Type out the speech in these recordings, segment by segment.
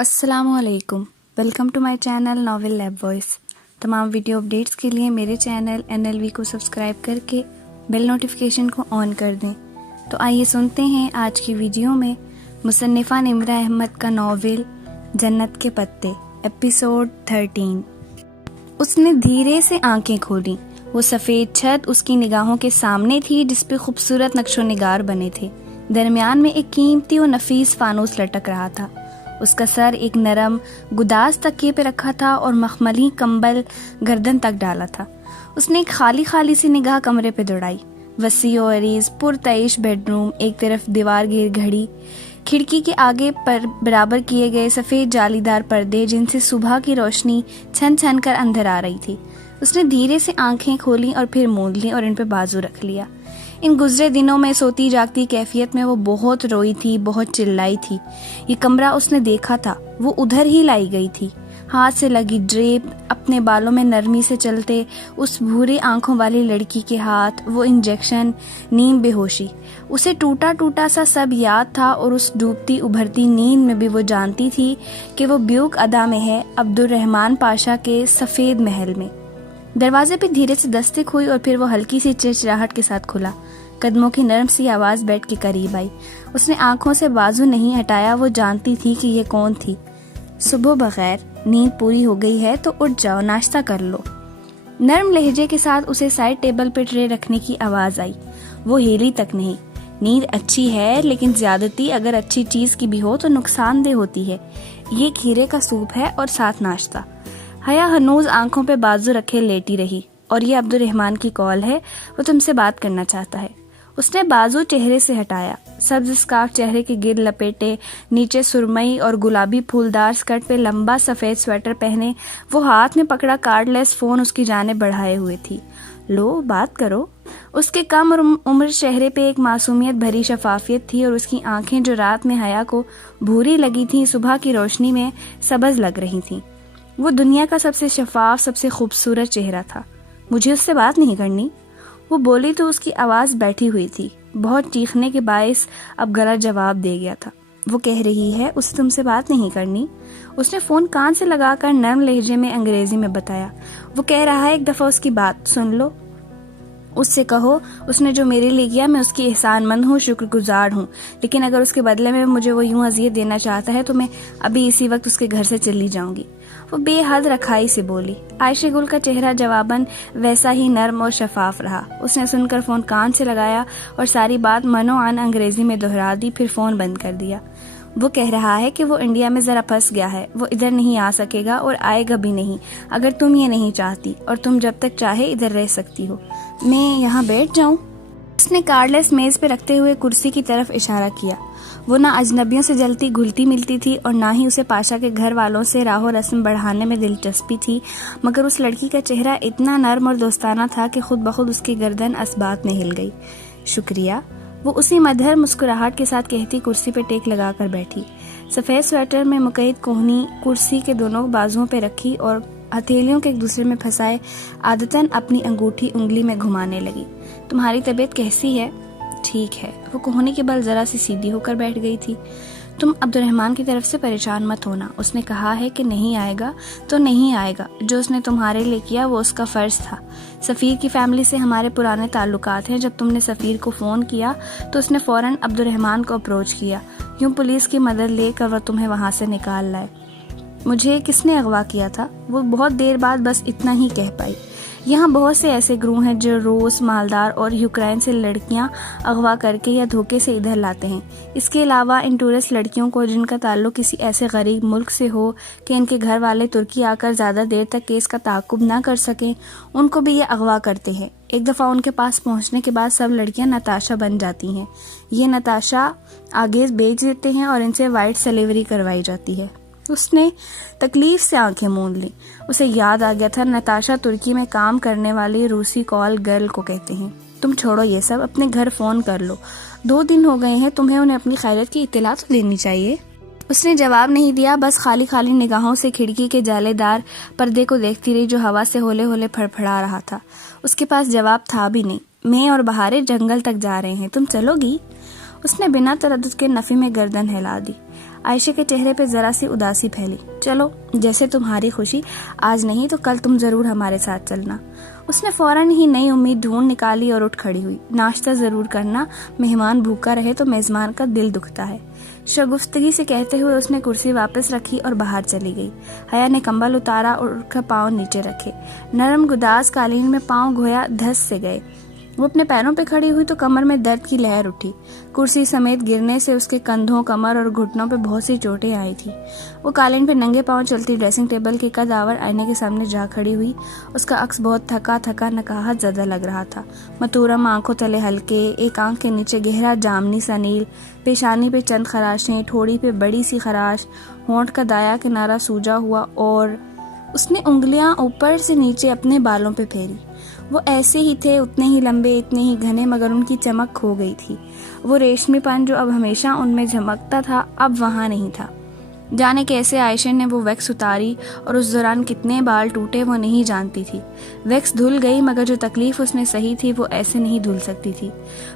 السلام علیکم، welcome to my channel Novel Lab Voice. تمام ویڈیو اپڈیٹس کے لیے میرے چینل NLV کو سبسکرائب کر کے بیل نوٹیفیکیشن کو آن کر دیں۔ تو آئیے سنتے ہیں آج کی ویڈیو میں مصنفہ نمرہ احمد کا ناول جنت کے پتے، ایپیسوڈ 13۔ اس نے دھیرے سے آنکھیں کھولیں۔ وہ سفید چھت اس کی نگاہوں کے سامنے تھی جس پہ خوبصورت نقش و نگار بنے تھے۔ درمیان میں ایک قیمتی و نفیس فانوس لٹک رہا تھا۔ اس کا سر ایک نرم گداز تکیے پہ رکھا تھا اور مخملی کمبل گردن تک ڈالا تھا۔ اس نے ایک خالی سی نگاہ کمرے پہ دوڑائی۔ وسیع و عریض پرتعیش بیڈ روم، ایک طرف دیوار گیر گھڑی، کھڑکی کے آگے پر برابر کیے گئے سفید جالی دار پردے جن سے صبح کی روشنی چھن چھن کر اندر آ رہی تھی۔ اس نے دھیرے سے آنکھیں کھولیں اور پھر موند لیں اور ان پہ بازو رکھ لیا۔ ان گزرے دنوں میں سوتی جاگتی کیفیت میں وہ بہت روئی تھی، بہت چلائی تھی۔ یہ کمرہ اس نے دیکھا تھا، وہ ادھر ہی لائی گئی تھی۔ ہاتھ سے لگی ڈریپ، اپنے بالوں میں نرمی سے چلتے اس بھورے آنکھوں والی لڑکی کے ہاتھ، وہ انجیکشن، نیند بے ہوشی، اسے ٹوٹا سا سب یاد تھا۔ اور اس ڈوبتی ابھرتی نیند میں بھی وہ جانتی تھی کہ وہ بیوق ادا میں ہے، عبدالرحمن پاشا کے سفید محل میں۔ دروازے پہ دھیرے سے دستک ہوئی اور پھر وہ ہلکی سی چرچراہٹ کے ساتھ کھلا۔ قدموں کی نرم سی آواز بیڈ کے قریب آئی۔ اس نے آنکھوں سے بازو نہیں ہٹایا، وہ جانتی تھی کہ یہ کون تھی۔ صبح بخیر، نیند پوری ہو گئی ہے تو اٹھ جاؤ، ناشتہ کر لو۔ نرم لہجے کے ساتھ اسے سائڈ ٹیبل پہ ٹرے رکھنے کی آواز آئی۔ وہ ہیلی تک نہیں۔ نیند اچھی ہے لیکن زیادتی اگر اچھی چیز کی بھی ہو تو نقصان دہ ہوتی ہے۔ یہ کھیرے کا سوپ ہے اور ساتھ ناشتہ۔ حیا ہنوز آنکھوں پہ بازو رکھے لیٹی رہی۔ اور یہ عبدالرحمن کی کال ہے، وہ تم سے بات کرنا چاہتا ہے۔ اس نے بازو چہرے سے ہٹایا۔ سبز اسکارف چہرے کے گرد لپیٹے، نیچے سرمئی اور گلابی پھولدار اسکرٹ پہ لمبا سفید سویٹر پہنے، وہ ہاتھ میں پکڑا کارڈ لیس فون اس کی جانب بڑھائے ہوئے تھی۔ لو بات کرو۔ اس کے کم عمر چہرے پہ ایک معصومیت بھری شفافیت تھی اور اس کی آنکھیں جو رات میں حیا کو بھوری لگی تھیں صبح کی روشنی میں سبز لگ رہی تھیں۔ وہ دنیا کا سب سے شفاف، سب سے خوبصورت چہرہ تھا۔ مجھے اس سے بات نہیں کرنی۔ وہ بولی تو اس کی آواز بیٹھی ہوئی تھی، بہت چیخنے کے باعث اب گلا جواب دے گیا تھا۔ وہ کہہ رہی ہے اسے تم سے بات نہیں کرنی۔ اس نے فون کان سے لگا کر نرم لہجے میں انگریزی میں بتایا۔ وہ کہہ رہا ہے ایک دفعہ اس کی بات سن لو۔ اس سے کہو اس نے جو میرے لیے کیا میں اس کی احسان مند ہوں، شکر گزار ہوں، لیکن اگر اس کے بدلے میں مجھے وہ یوں اذیت دینا چاہتا ہے تو میں ابھی اسی وقت اس کے گھر سے چلی جاؤں گی۔ وہ بے حد رکھائی سے بولی۔ عائشہ گل کا چہرہ جواباً ویسا ہی نرم اور شفاف رہا۔ اس نے سن کر فون کان سے لگایا اور ساری بات منو عن انگریزی میں دہرا دی، پھر فون بند کر دیا۔ وہ کہہ رہا ہے کہ وہ انڈیا میں ذرا پھنس گیا ہے، وہ ادھر نہیں آ سکے گا اور آئے گا بھی نہیں اگر تم یہ نہیں چاہتی، اور تم جب تک چاہے ادھر رہ سکتی ہو۔ میں یہاں بیٹھ جاؤں؟ اس نے کارڈ لیس میز پہ رکھتے ہوئے کرسی کی طرف اشارہ کیا۔ وہ نہ اجنبیوں سے جلتی گھلتی ملتی تھی اور نہ ہی اسے پاشا کے گھر والوں سے راہ و رسم بڑھانے میں دلچسپی تھی، مگر اس لڑکی کا چہرہ اتنا نرم اور دوستانہ تھا کہ خود بخود اس کی گردن اسبات میں ہل گئی۔ شکریہ، وہ اسی مدھر مسکراہٹ کے ساتھ کہتی کرسی پہ ٹیک لگا کر بیٹھی۔ سفید سویٹر میں مقید کوہنی کرسی کے دونوں بازوؤں پہ رکھی اور ہتھیلیوں کے ایک دوسرے میں پھنسائے عادتاً اپنی انگوٹھی انگلی میں گھمانے لگی۔ تمہاری طبیعت کیسی ہے؟ ٹھیک ہے۔ وہ کوہنی کے بل ذرا سی سیدھی ہو کر بیٹھ گئی تھی۔ تم عبدالرحمن کی طرف سے پریشان مت ہونا، اس نے کہا ہے کہ نہیں آئے گا تو نہیں آئے گا، جو اس نے تمہارے لیے کیا وہ اس کا فرض تھا۔ سفیر کی فیملی سے ہمارے پرانے تعلقات ہیں، جب تم نے سفیر کو فون کیا تو اس نے فوراً عبدالرحمن کو اپروچ کیا، یوں پولیس کی مدد لے کر وہ تمہیں وہاں سے نکال لائے۔ مجھے کس نے اغوا کیا تھا؟ وہ بہت دیر بعد بس اتنا ہی کہہ پائی۔ یہاں بہت سے ایسے گروہ ہیں جو روس، مالدار اور یوکرائن سے لڑکیاں اغوا کر کے یا دھوکے سے ادھر لاتے ہیں۔ اس کے علاوہ ان ٹورسٹ لڑکیوں کو جن کا تعلق کسی ایسے غریب ملک سے ہو کہ ان کے گھر والے ترکی آ کر زیادہ دیر تک کیس کا تعاقب نہ کر سکیں، ان کو بھی یہ اغوا کرتے ہیں۔ ایک دفعہ ان کے پاس پہنچنے کے بعد سب لڑکیاں نتاشا بن جاتی ہیں۔ یہ نتاشا آگے بیچ دیتے ہیں اور ان سے وائٹ سلیوری کروائی جاتی ہے۔ اس نے تکلیف سے آنکھیں موند لیں۔ اسے یاد آ گیا تھا نتاشا ترکی میں کام کرنے والی روسی کال گرل کو کہتے ہیں۔ تم چھوڑو یہ سب، اپنے گھر فون کر لو، 2 دن ہو گئے ہیں، تمہیں انہیں اپنی خیریت کی اطلاع تو دینی چاہیے۔ اس نے جواب نہیں دیا، بس خالی نگاہوں سے کھڑکی کے جالے دار پردے کو دیکھتی رہی جو ہوا سے ہولے ہولے پھڑپھڑا رہا تھا۔ اس کے پاس جواب تھا بھی نہیں۔ میں اور بہارے جنگل تک جا رہے ہیں، تم چلو گی؟ اس نے بنا تردد کے نفی میں گردن ہلا دی۔ عائشہ کے چہرے پہ ذرا سی اداسی پھیلی. چلو جیسے تمہاری خوشی, آج نہیں تو کل تم ضرور ہمارے ساتھ چلنا. اس نے فوراً ہی نئی امید ڈھونڈ نکالی اور اٹھ کھڑی ہوئی. ناشتہ ضرور کرنا, مہمان بھوکا رہے تو میزبان کا دل دکھتا ہے. شگفتگی سے کہتے ہوئے اس نے کرسی واپس رکھی اور باہر چلی گئی. حیا نے کمبل اتارا اور اٹھ کر پاؤں نیچے رکھے. نرم گداز قالین میں پاؤں گویا دھس سے گئے. وہ اپنے پیروں پہ کھڑی ہوئی تو کمر میں درد کی لہر اٹھی. کرسی سمیت گرنے سے اس کے کندھوں, کمر اور گھٹنوں پہ بہت سی چوٹیں آئی تھی. وہ قالین پہ ننگے پاؤں چلتی ڈریسنگ ٹیبل کے قدآور آئینے کے سامنے جا کھڑی ہوئی. اس کا عکس بہت تھکا تھکا نکاہت زدہ لگ رہا تھا. متورم آنکھوں تلے ہلکے, ایک آنکھ کے نیچے گہرا جامنی سا نیل, پیشانی پہ چند خراشیں, ٹھوڑی پہ بڑی سی خراش, ہونٹ کا دایا کنارہ سوجا ہوا, اور اس نے انگلیاں اوپر سے نیچے اپنے بالوں پہ پھیری. وہ ایسے ہی تھے, اتنے ہی لمبے, اتنے ہی گھنے, مگر ان کی چمک کھو گئی تھی. وہ ریشمی پن جو اب ہمیشہ ان میں جھمکتا تھا اب وہاں نہیں تھا. جانے کیسے عائشہ نے وہ ویکس اتاری اور اس دوران کتنے بال ٹوٹے وہ نہیں جانتی تھی. ویکس دھل گئی مگر جو تکلیف اس میں سہی تھی وہ ایسے نہیں دھل سکتی تھی.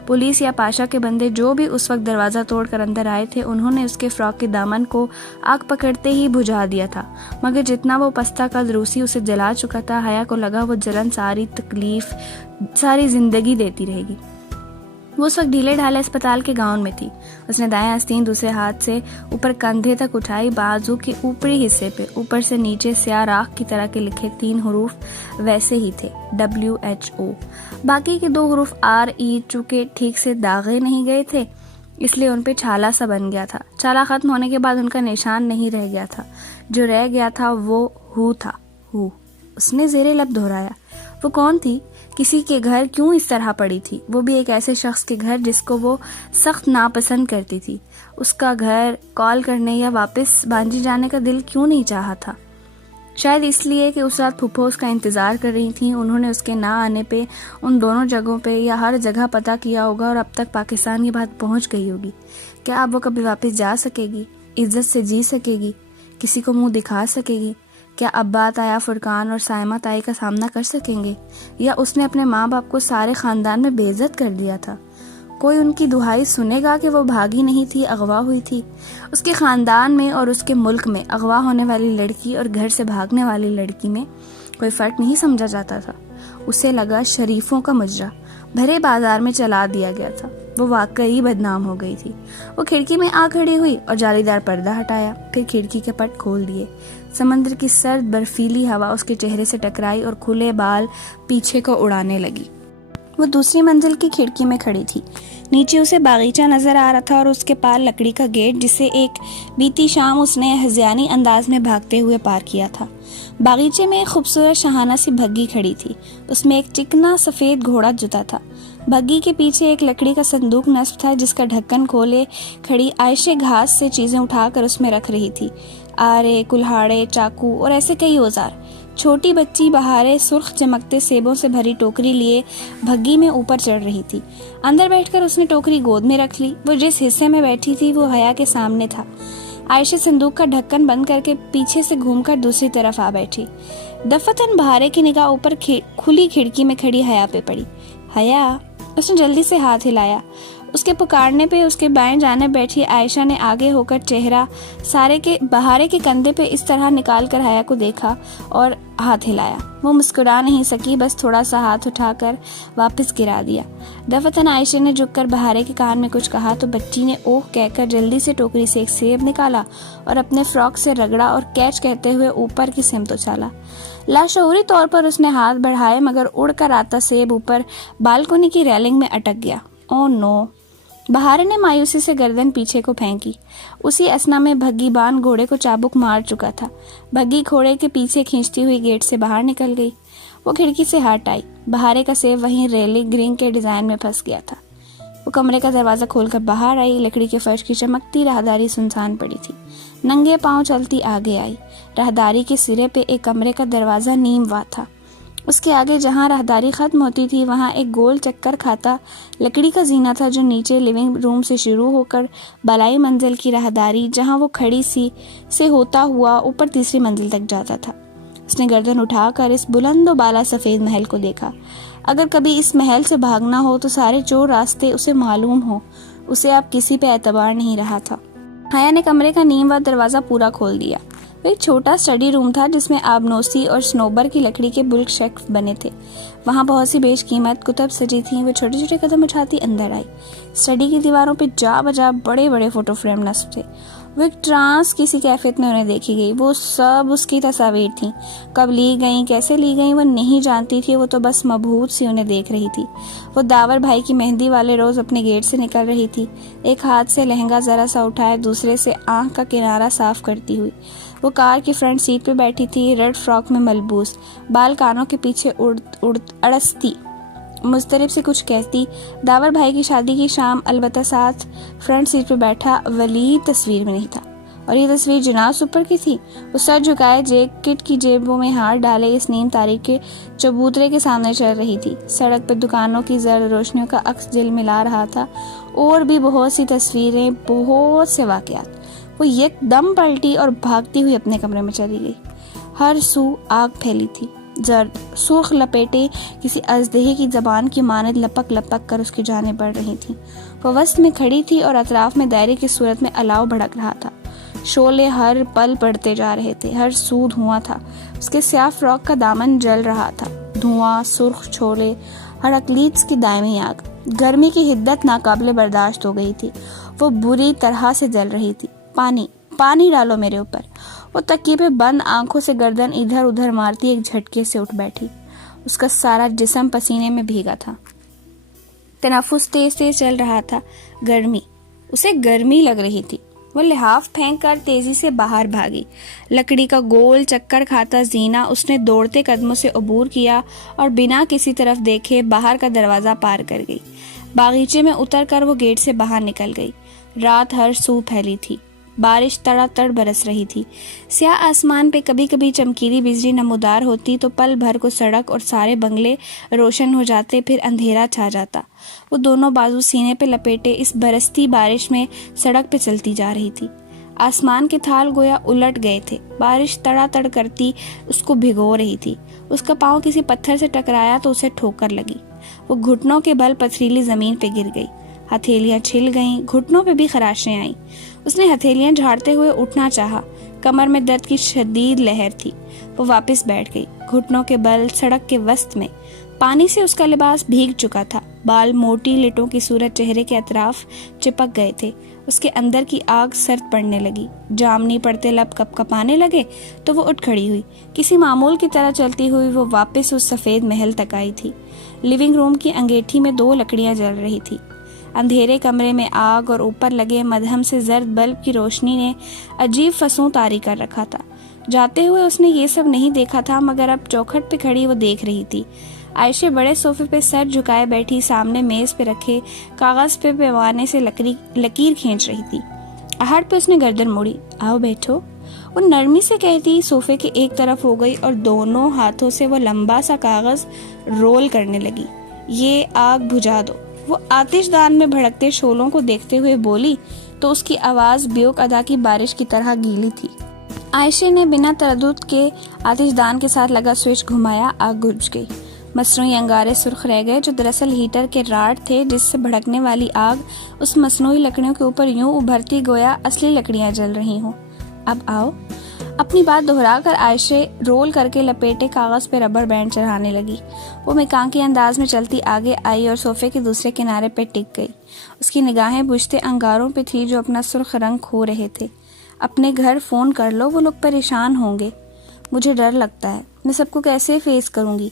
پولیس یا پاشا کے بندے جو بھی اس وقت دروازہ توڑ کر اندر آئے تھے انہوں نے اس کے فراک کے دامن کو آگ پکڑتے ہی بجھا دیا تھا, مگر جتنا وہ پستہ کا روسی اسے جلا چکا تھا, حیا کو لگا وہ جلن ساری تکلیف ساری زندگی دیتی رہے گی. وہ اس وقت ڈھیلے ڈھالے اسپتال کے گاؤن میں تھی. اس نے دائیں آستین دوسرے ہاتھ سے اوپر کندھے تک اٹھائی. بازو کے اوپری حصے پہ اوپر سے نیچے سیاہ راکھ کی طرح کے لکھے 3 حروف ویسے ہی تھے, WHO. باقی کے 2 حروف RE چونکہ ٹھیک سے داغے نہیں گئے تھے اس لیے ان پہ چھالا سا بن گیا تھا. چھالا ختم ہونے کے بعد ان کا نشان نہیں رہ گیا تھا. جو رہ گیا تھا وہ ہو تھا. ہو. اس نے زیر لب دہرایا. وہ کون تھی؟ کسی کے گھر کیوں اس طرح پڑی تھی؟ وہ بھی ایک ایسے شخص کے گھر جس کو وہ سخت ناپسند کرتی تھی. اس کا گھر کال کرنے یا واپس بانجی جانے کا دل کیوں نہیں چاہا تھا؟ شاید اس لیے کہ اس رات پھپھو اس کا انتظار کر رہی تھیں. انہوں نے اس کے نہ آنے پہ ان دونوں جگہوں پہ یا ہر جگہ پتہ کیا ہوگا اور اب تک پاکستان یہ بات پہنچ گئی ہوگی. کیا اب وہ کبھی واپس جا سکے گی؟ عزت سے جی سکے گی؟ کسی کو منہ دکھا سکے گی؟ کیا ابا تایا فرقان اور سائمہ تائی کا سامنا کر سکیں گے؟ یا اس نے اپنے ماں باپ کو سارے خاندان میں بے عزت کر دیا تھا؟ کوئی ان کی دہائی سنے گا کہ وہ بھاگی نہیں تھی, اغوا ہوئی تھی؟ اس کے خاندان میں اور اس کے ملک میں اغوا ہونے والی لڑکی اور گھر سے بھاگنے والی لڑکی میں کوئی فرق نہیں سمجھا جاتا تھا. اسے لگا شریفوں کا مجرا بھرے بازار میں چلا دیا گیا تھا. وہ واقعی بدنام ہو گئی تھی. وہ کھڑکی میں آ کھڑی ہوئی اور جالی دار پردہ ہٹایا, پھر کھڑکی کے پٹ کھول دیے. سمندر کی سرد برفیلی ہوا اس کے چہرے سے ٹکرائی اور کھلے بال پیچھے کو اڑانے لگی. وہ دوسری منزل کی کھڑکی میں کھڑی تھی. نیچے اسے باغیچہ نظر آ رہا تھا اور اس کے پار لکڑی کا گیٹ جسے ایک بیتی شام اس نے ہذیانی انداز میں بھاگتے ہوئے پار کیا تھا. باغیچے میں ایک خوبصورت شاہانہ سی بھگی کھڑی تھی. اس میں ایک چکنا سفید گھوڑا جتا تھا. بھگی کے پیچھے ایک لکڑی کا صندوق نصب تھا جس کا ڈھکن کھولے کھڑی عائشہ گھاس سے چیزیں اٹھا کر اس میں رکھ رہی تھی. آرے, کلہاڑے, چاقو اور ایسے کئی اوزار. چھوٹی بچی بہارے سرخ چمکتے سیبوں سے بھری ٹوکری لیے بھگی میں اوپر چڑھ رہی تھی. اندر بیٹھ کر اس نے ٹوکری گود میں رکھ لی. وہ جس حصے میں بیٹھی تھی وہ حیا کے سامنے تھا. عائشہ صندوق کا ڈھکن بند کر کے پیچھے سے گھوم کر دوسری طرف آ بیٹھی. دفتن بہارے کی نگاہ اوپر کھلی کھڑکی میں کھڑی حیا پہ پڑی. حیا, اس نے جلدی سے ہاتھ ہلایا. اس کے پکارنے پہ اس کے بائیں جانب بیٹھی عائشہ نے آگے ہو کر چہرہ سارے کے بہارے کے کندھے پہ اس طرح نکال کر حیا کو دیکھا اور ہاتھ ہلایا. وہ مسکرا نہیں سکی, بس تھوڑا سا ہاتھ اٹھا کر واپس گرا دیا. دفتن عائشہ نے جھک کر بہارے کے کان میں کچھ کہا تو بچی نے اوہ کہہ کر جلدی سے ٹوکری سے ایک سیب نکالا اور اپنے فراک سے رگڑا اور کیچ کہتے ہوئے اوپر کی سمت اچھالا. لاشعوری طور پر اس نے ہاتھ بڑھائے مگر اڑ کر آتا سیب اوپر بالکنی کی ریلنگ میں اٹک گیا. او نو. بہارے نے مایوسی سے گردن پیچھے کو پھینکی. اسی اسنا میں بھگی بان گھوڑے کو چابک مار چکا تھا. بھگی گھوڑے کے پیچھے کھینچتی ہوئی گیٹ سے باہر نکل گئی. وہ کھڑکی سے ہٹ آئی. بہارے کا سیب وہیں ریلنگ رنگ کے ڈیزائن میں پھنس گیا تھا. وہ کمرے کا دروازہ کھول کر باہر آئی. لکڑی کے فرش کی چمکتی راہداری سنسان پڑی تھی. ننگے پاؤں چلتی آگے آئی. راہداری کے سرے پہ ایک کمرے کا دروازہ نیم وا تھا. اس کے آگے جہاں راہداری ختم ہوتی تھی وہاں ایک گول چکر کھاتا لکڑی کا زینہ تھا جو نیچے لیونگ روم سے شروع ہو کر بالائی منزل کی راہداری جہاں وہ کھڑی سی سے ہوتا ہوا اوپر تیسری منزل تک جاتا تھا. اس نے گردن اٹھا کر اس بلند و بالا سفید محل کو دیکھا. اگر کبھی اس محل سے بھاگنا ہو تو سارے چور راستے اسے معلوم ہو. اسے اب کسی پہ اعتبار نہیں رہا تھا. حیا نے کمرے کا نیمواں دروازہ پورا کھول دیا۔ وہ ایک چھوٹا اسٹڈی روم تھا جس میں آبنوسی اور صنوبر کی لکڑی کے بلک شیلف بنے تھے۔ وہاں بہت سی بیش قیمت کتب سجی تھیں۔ وہ چھوٹے چھوٹے قدم اٹھاتی اندر آئی۔ اسٹڈی کی دیواروں پہ جا بجا بڑے بڑے فوٹو فریم نصب تھے۔ وہ ایک ٹرانس کسی کیفیت میں انہیں دیکھی گئی۔ وہ سب اس کی تصاویر تھیں۔ کب لی گئیں، کیسے لی گئیں، وہ نہیں جانتی تھی۔ وہ تو بس مبہوت سی انہیں دیکھ رہی تھی۔ وہ داور بھائی کی مہندی والے روز اپنے گیٹ سے نکل رہی تھی، ایک ہاتھ سے لہنگا ذرا سا اٹھائے، دوسرے سے آنکھ کا کنارہ صاف کرتی ہوئی۔ وہ کار کی فرنٹ سیٹ پہ بیٹھی تھی، ریڈ فراک میں ملبوس، بال کانوں کے پیچھے اڑستی، مضطرب سے کچھ کہتی۔ داور بھائی کی شادی کی شام، البتہ ساتھ فرنٹ سیٹ پہ بیٹھا ولید تصویر میں نہیں تھا۔ اور یہ تصویر جناح سپر کی تھی۔ وہ سر جھکائے جیکٹ کی جیبوں میں ہاتھ ڈالے اس نیم تاریخ کے چبوترے کے سامنے چل رہی تھی۔ سڑک پہ دکانوں کی زرد روشنیوں کا عکس دل ملا رہا تھا، اور بھی بہت سی تصویریں، بہت سے واقعات۔ وہ یک دم پلٹی اور بھاگتی ہوئی اپنے کمرے میں چلی گئی۔ ہر سو آگ پھیلی تھی، زرد سرخ لپیٹیں کسی اژدہے کی زبان کی مانند لپک لپک کر اس کی جانب بڑھ رہی تھیں۔ وہ وسط میں کھڑی تھی اور اطراف میں دائرے کی صورت میں الاؤ بھڑک رہا تھا۔ شعلے ہر پل بڑھتے جا رہے تھے، ہر سو دھواں تھا۔ اس کے سیاہ فراک کا دامن جل رہا تھا، دھواں، سرخ شعلے، ہر اقلیت کی دائمی آگ۔ گرمی کی حدت ناقابل برداشت ہو گئی تھی، وہ بری طرح سے جل رہی تھی۔ پانی ڈالو میرے اوپر۔ وہ تکیے پہ بند آنکھوں سے گردن ادھر ادھر مارتی ایک جھٹکے سے اٹھ بیٹھی۔ اس کا سارا جسم پسینے میں بھیگا تھا، تنفس تیز تیز چل رہا تھا۔ اسے گرمی لگ رہی تھی۔ وہ لحاف پھینک کر تیزی سے باہر بھاگی۔ لکڑی کا گول چکر کھاتا زینہ اس نے دوڑتے قدموں سے عبور کیا اور بنا کسی طرف دیکھے باہر کا دروازہ پار کر گئی۔ باغیچے میں اتر کر وہ گیٹ سے باہر نکل گئی۔ رات ہر سو پھیلی تھی، بارش تڑا تڑ برس رہی تھی۔ سیاہ آسمان پہ کبھی کبھی چمکیلی بجلی نمودار ہوتی تو پل بھر کو سڑک اور سارے بنگلے روشن ہو جاتے، پھر اندھیرا چھا جاتا۔ وہ دونوں بازو سینے پہ لپیٹے اس برستی بارش میں سڑک پہ چلتی جا رہی تھی۔ آسمان کے تھال گویا الٹ گئے تھے، بارش تڑا تڑ کرتی اس کو بھگو رہی تھی۔ اس کا پاؤں کسی پتھر سے ٹکرایا تو اسے ٹھوکر لگی۔ وہ گھٹنوں کے بل پتھریلی زمین پہ گر گئی، ہتھیلیاں چھل گئیں، گھٹنوں پہ بھی خراشیں آئیں۔ اس نے ہتھیلیاں جھاڑتے ہوئے اٹھنا چاہا، کمر میں درد کی شدید لہر تھی۔ وہ واپس بیٹھ گئی، گھٹنوں کے بل سڑک کے وسط میں۔ پانی سے اس کا لباس بھیگ چکا تھا، بال موٹی لٹوں کی صورت چہرے کے اطراف چپک گئے تھے۔ اس کے اندر کی آگ سرد پڑنے لگی، جامنی پڑتے لب کپ کپانے لگے تو وہ اٹھ کھڑی ہوئی۔ کسی معمول کی طرح چلتی ہوئی وہ واپس اس سفید محل تک آئی تھی۔ لیونگ روم کی انگیٹھی میں 2 لکڑیاں جل رہی تھی۔ اندھیرے کمرے میں آگ اور اوپر لگے مدھم سے زرد بلب کی روشنی نے عجیب فسوں طاری کر رکھا تھا۔ جاتے ہوئے اس نے یہ سب نہیں دیکھا تھا، مگر اب چوکھٹ پہ کھڑی وہ دیکھ رہی تھی۔ عائشہ بڑے صوفے پہ سر جھکائے بیٹھی سامنے میز پہ رکھے کاغذ پہ پیمانے سے لکیر کھینچ رہی تھی۔ آہٹ پہ اس نے گردن موڑی۔ آؤ بیٹھو، وہ نرمی سے کہتی صوفے کے ایک طرف ہو گئی اور دونوں ہاتھوں سے وہ لمبا سا کاغذ رول کرنے لگی۔ یہ آگ بجھا دو، وہ آتش دان میں بھڑکتے شعلوں کو دیکھتے ہوئے بولی تو اس کی آواز بیوک ادا کی بارش کی طرح گیلی تھی۔ عائشہ نے بنا تردد کے آتش دان کے ساتھ لگا سوئچ گھمایا، آگ بجھ گئی۔ مصنوعی انگارے سرخ رہ گئے جو دراصل ہیٹر کے راڈ تھے، جس سے بھڑکنے والی آگ اس مصنوعی لکڑیوں کے اوپر یوں ابھرتی گویا اصلی لکڑیاں جل رہی ہوں۔ اب آؤ، اپنی بات دہرا کر عائشہ رول کر کے لپیٹے کاغذ پہ ربر بینڈ چڑھانے لگی۔ وہ مکانکی انداز میں چلتی آگے آئی اور صوفے کے دوسرے کنارے پہ ٹک گئی۔ اس کی نگاہیں بجھتے انگاروں پہ تھی جو اپنا سرخ رنگ کھو رہے تھے۔ اپنے گھر فون کر لو، وہ لوگ پریشان ہوں گے۔ مجھے ڈر لگتا ہے، میں سب کو کیسے فیس کروں گی؟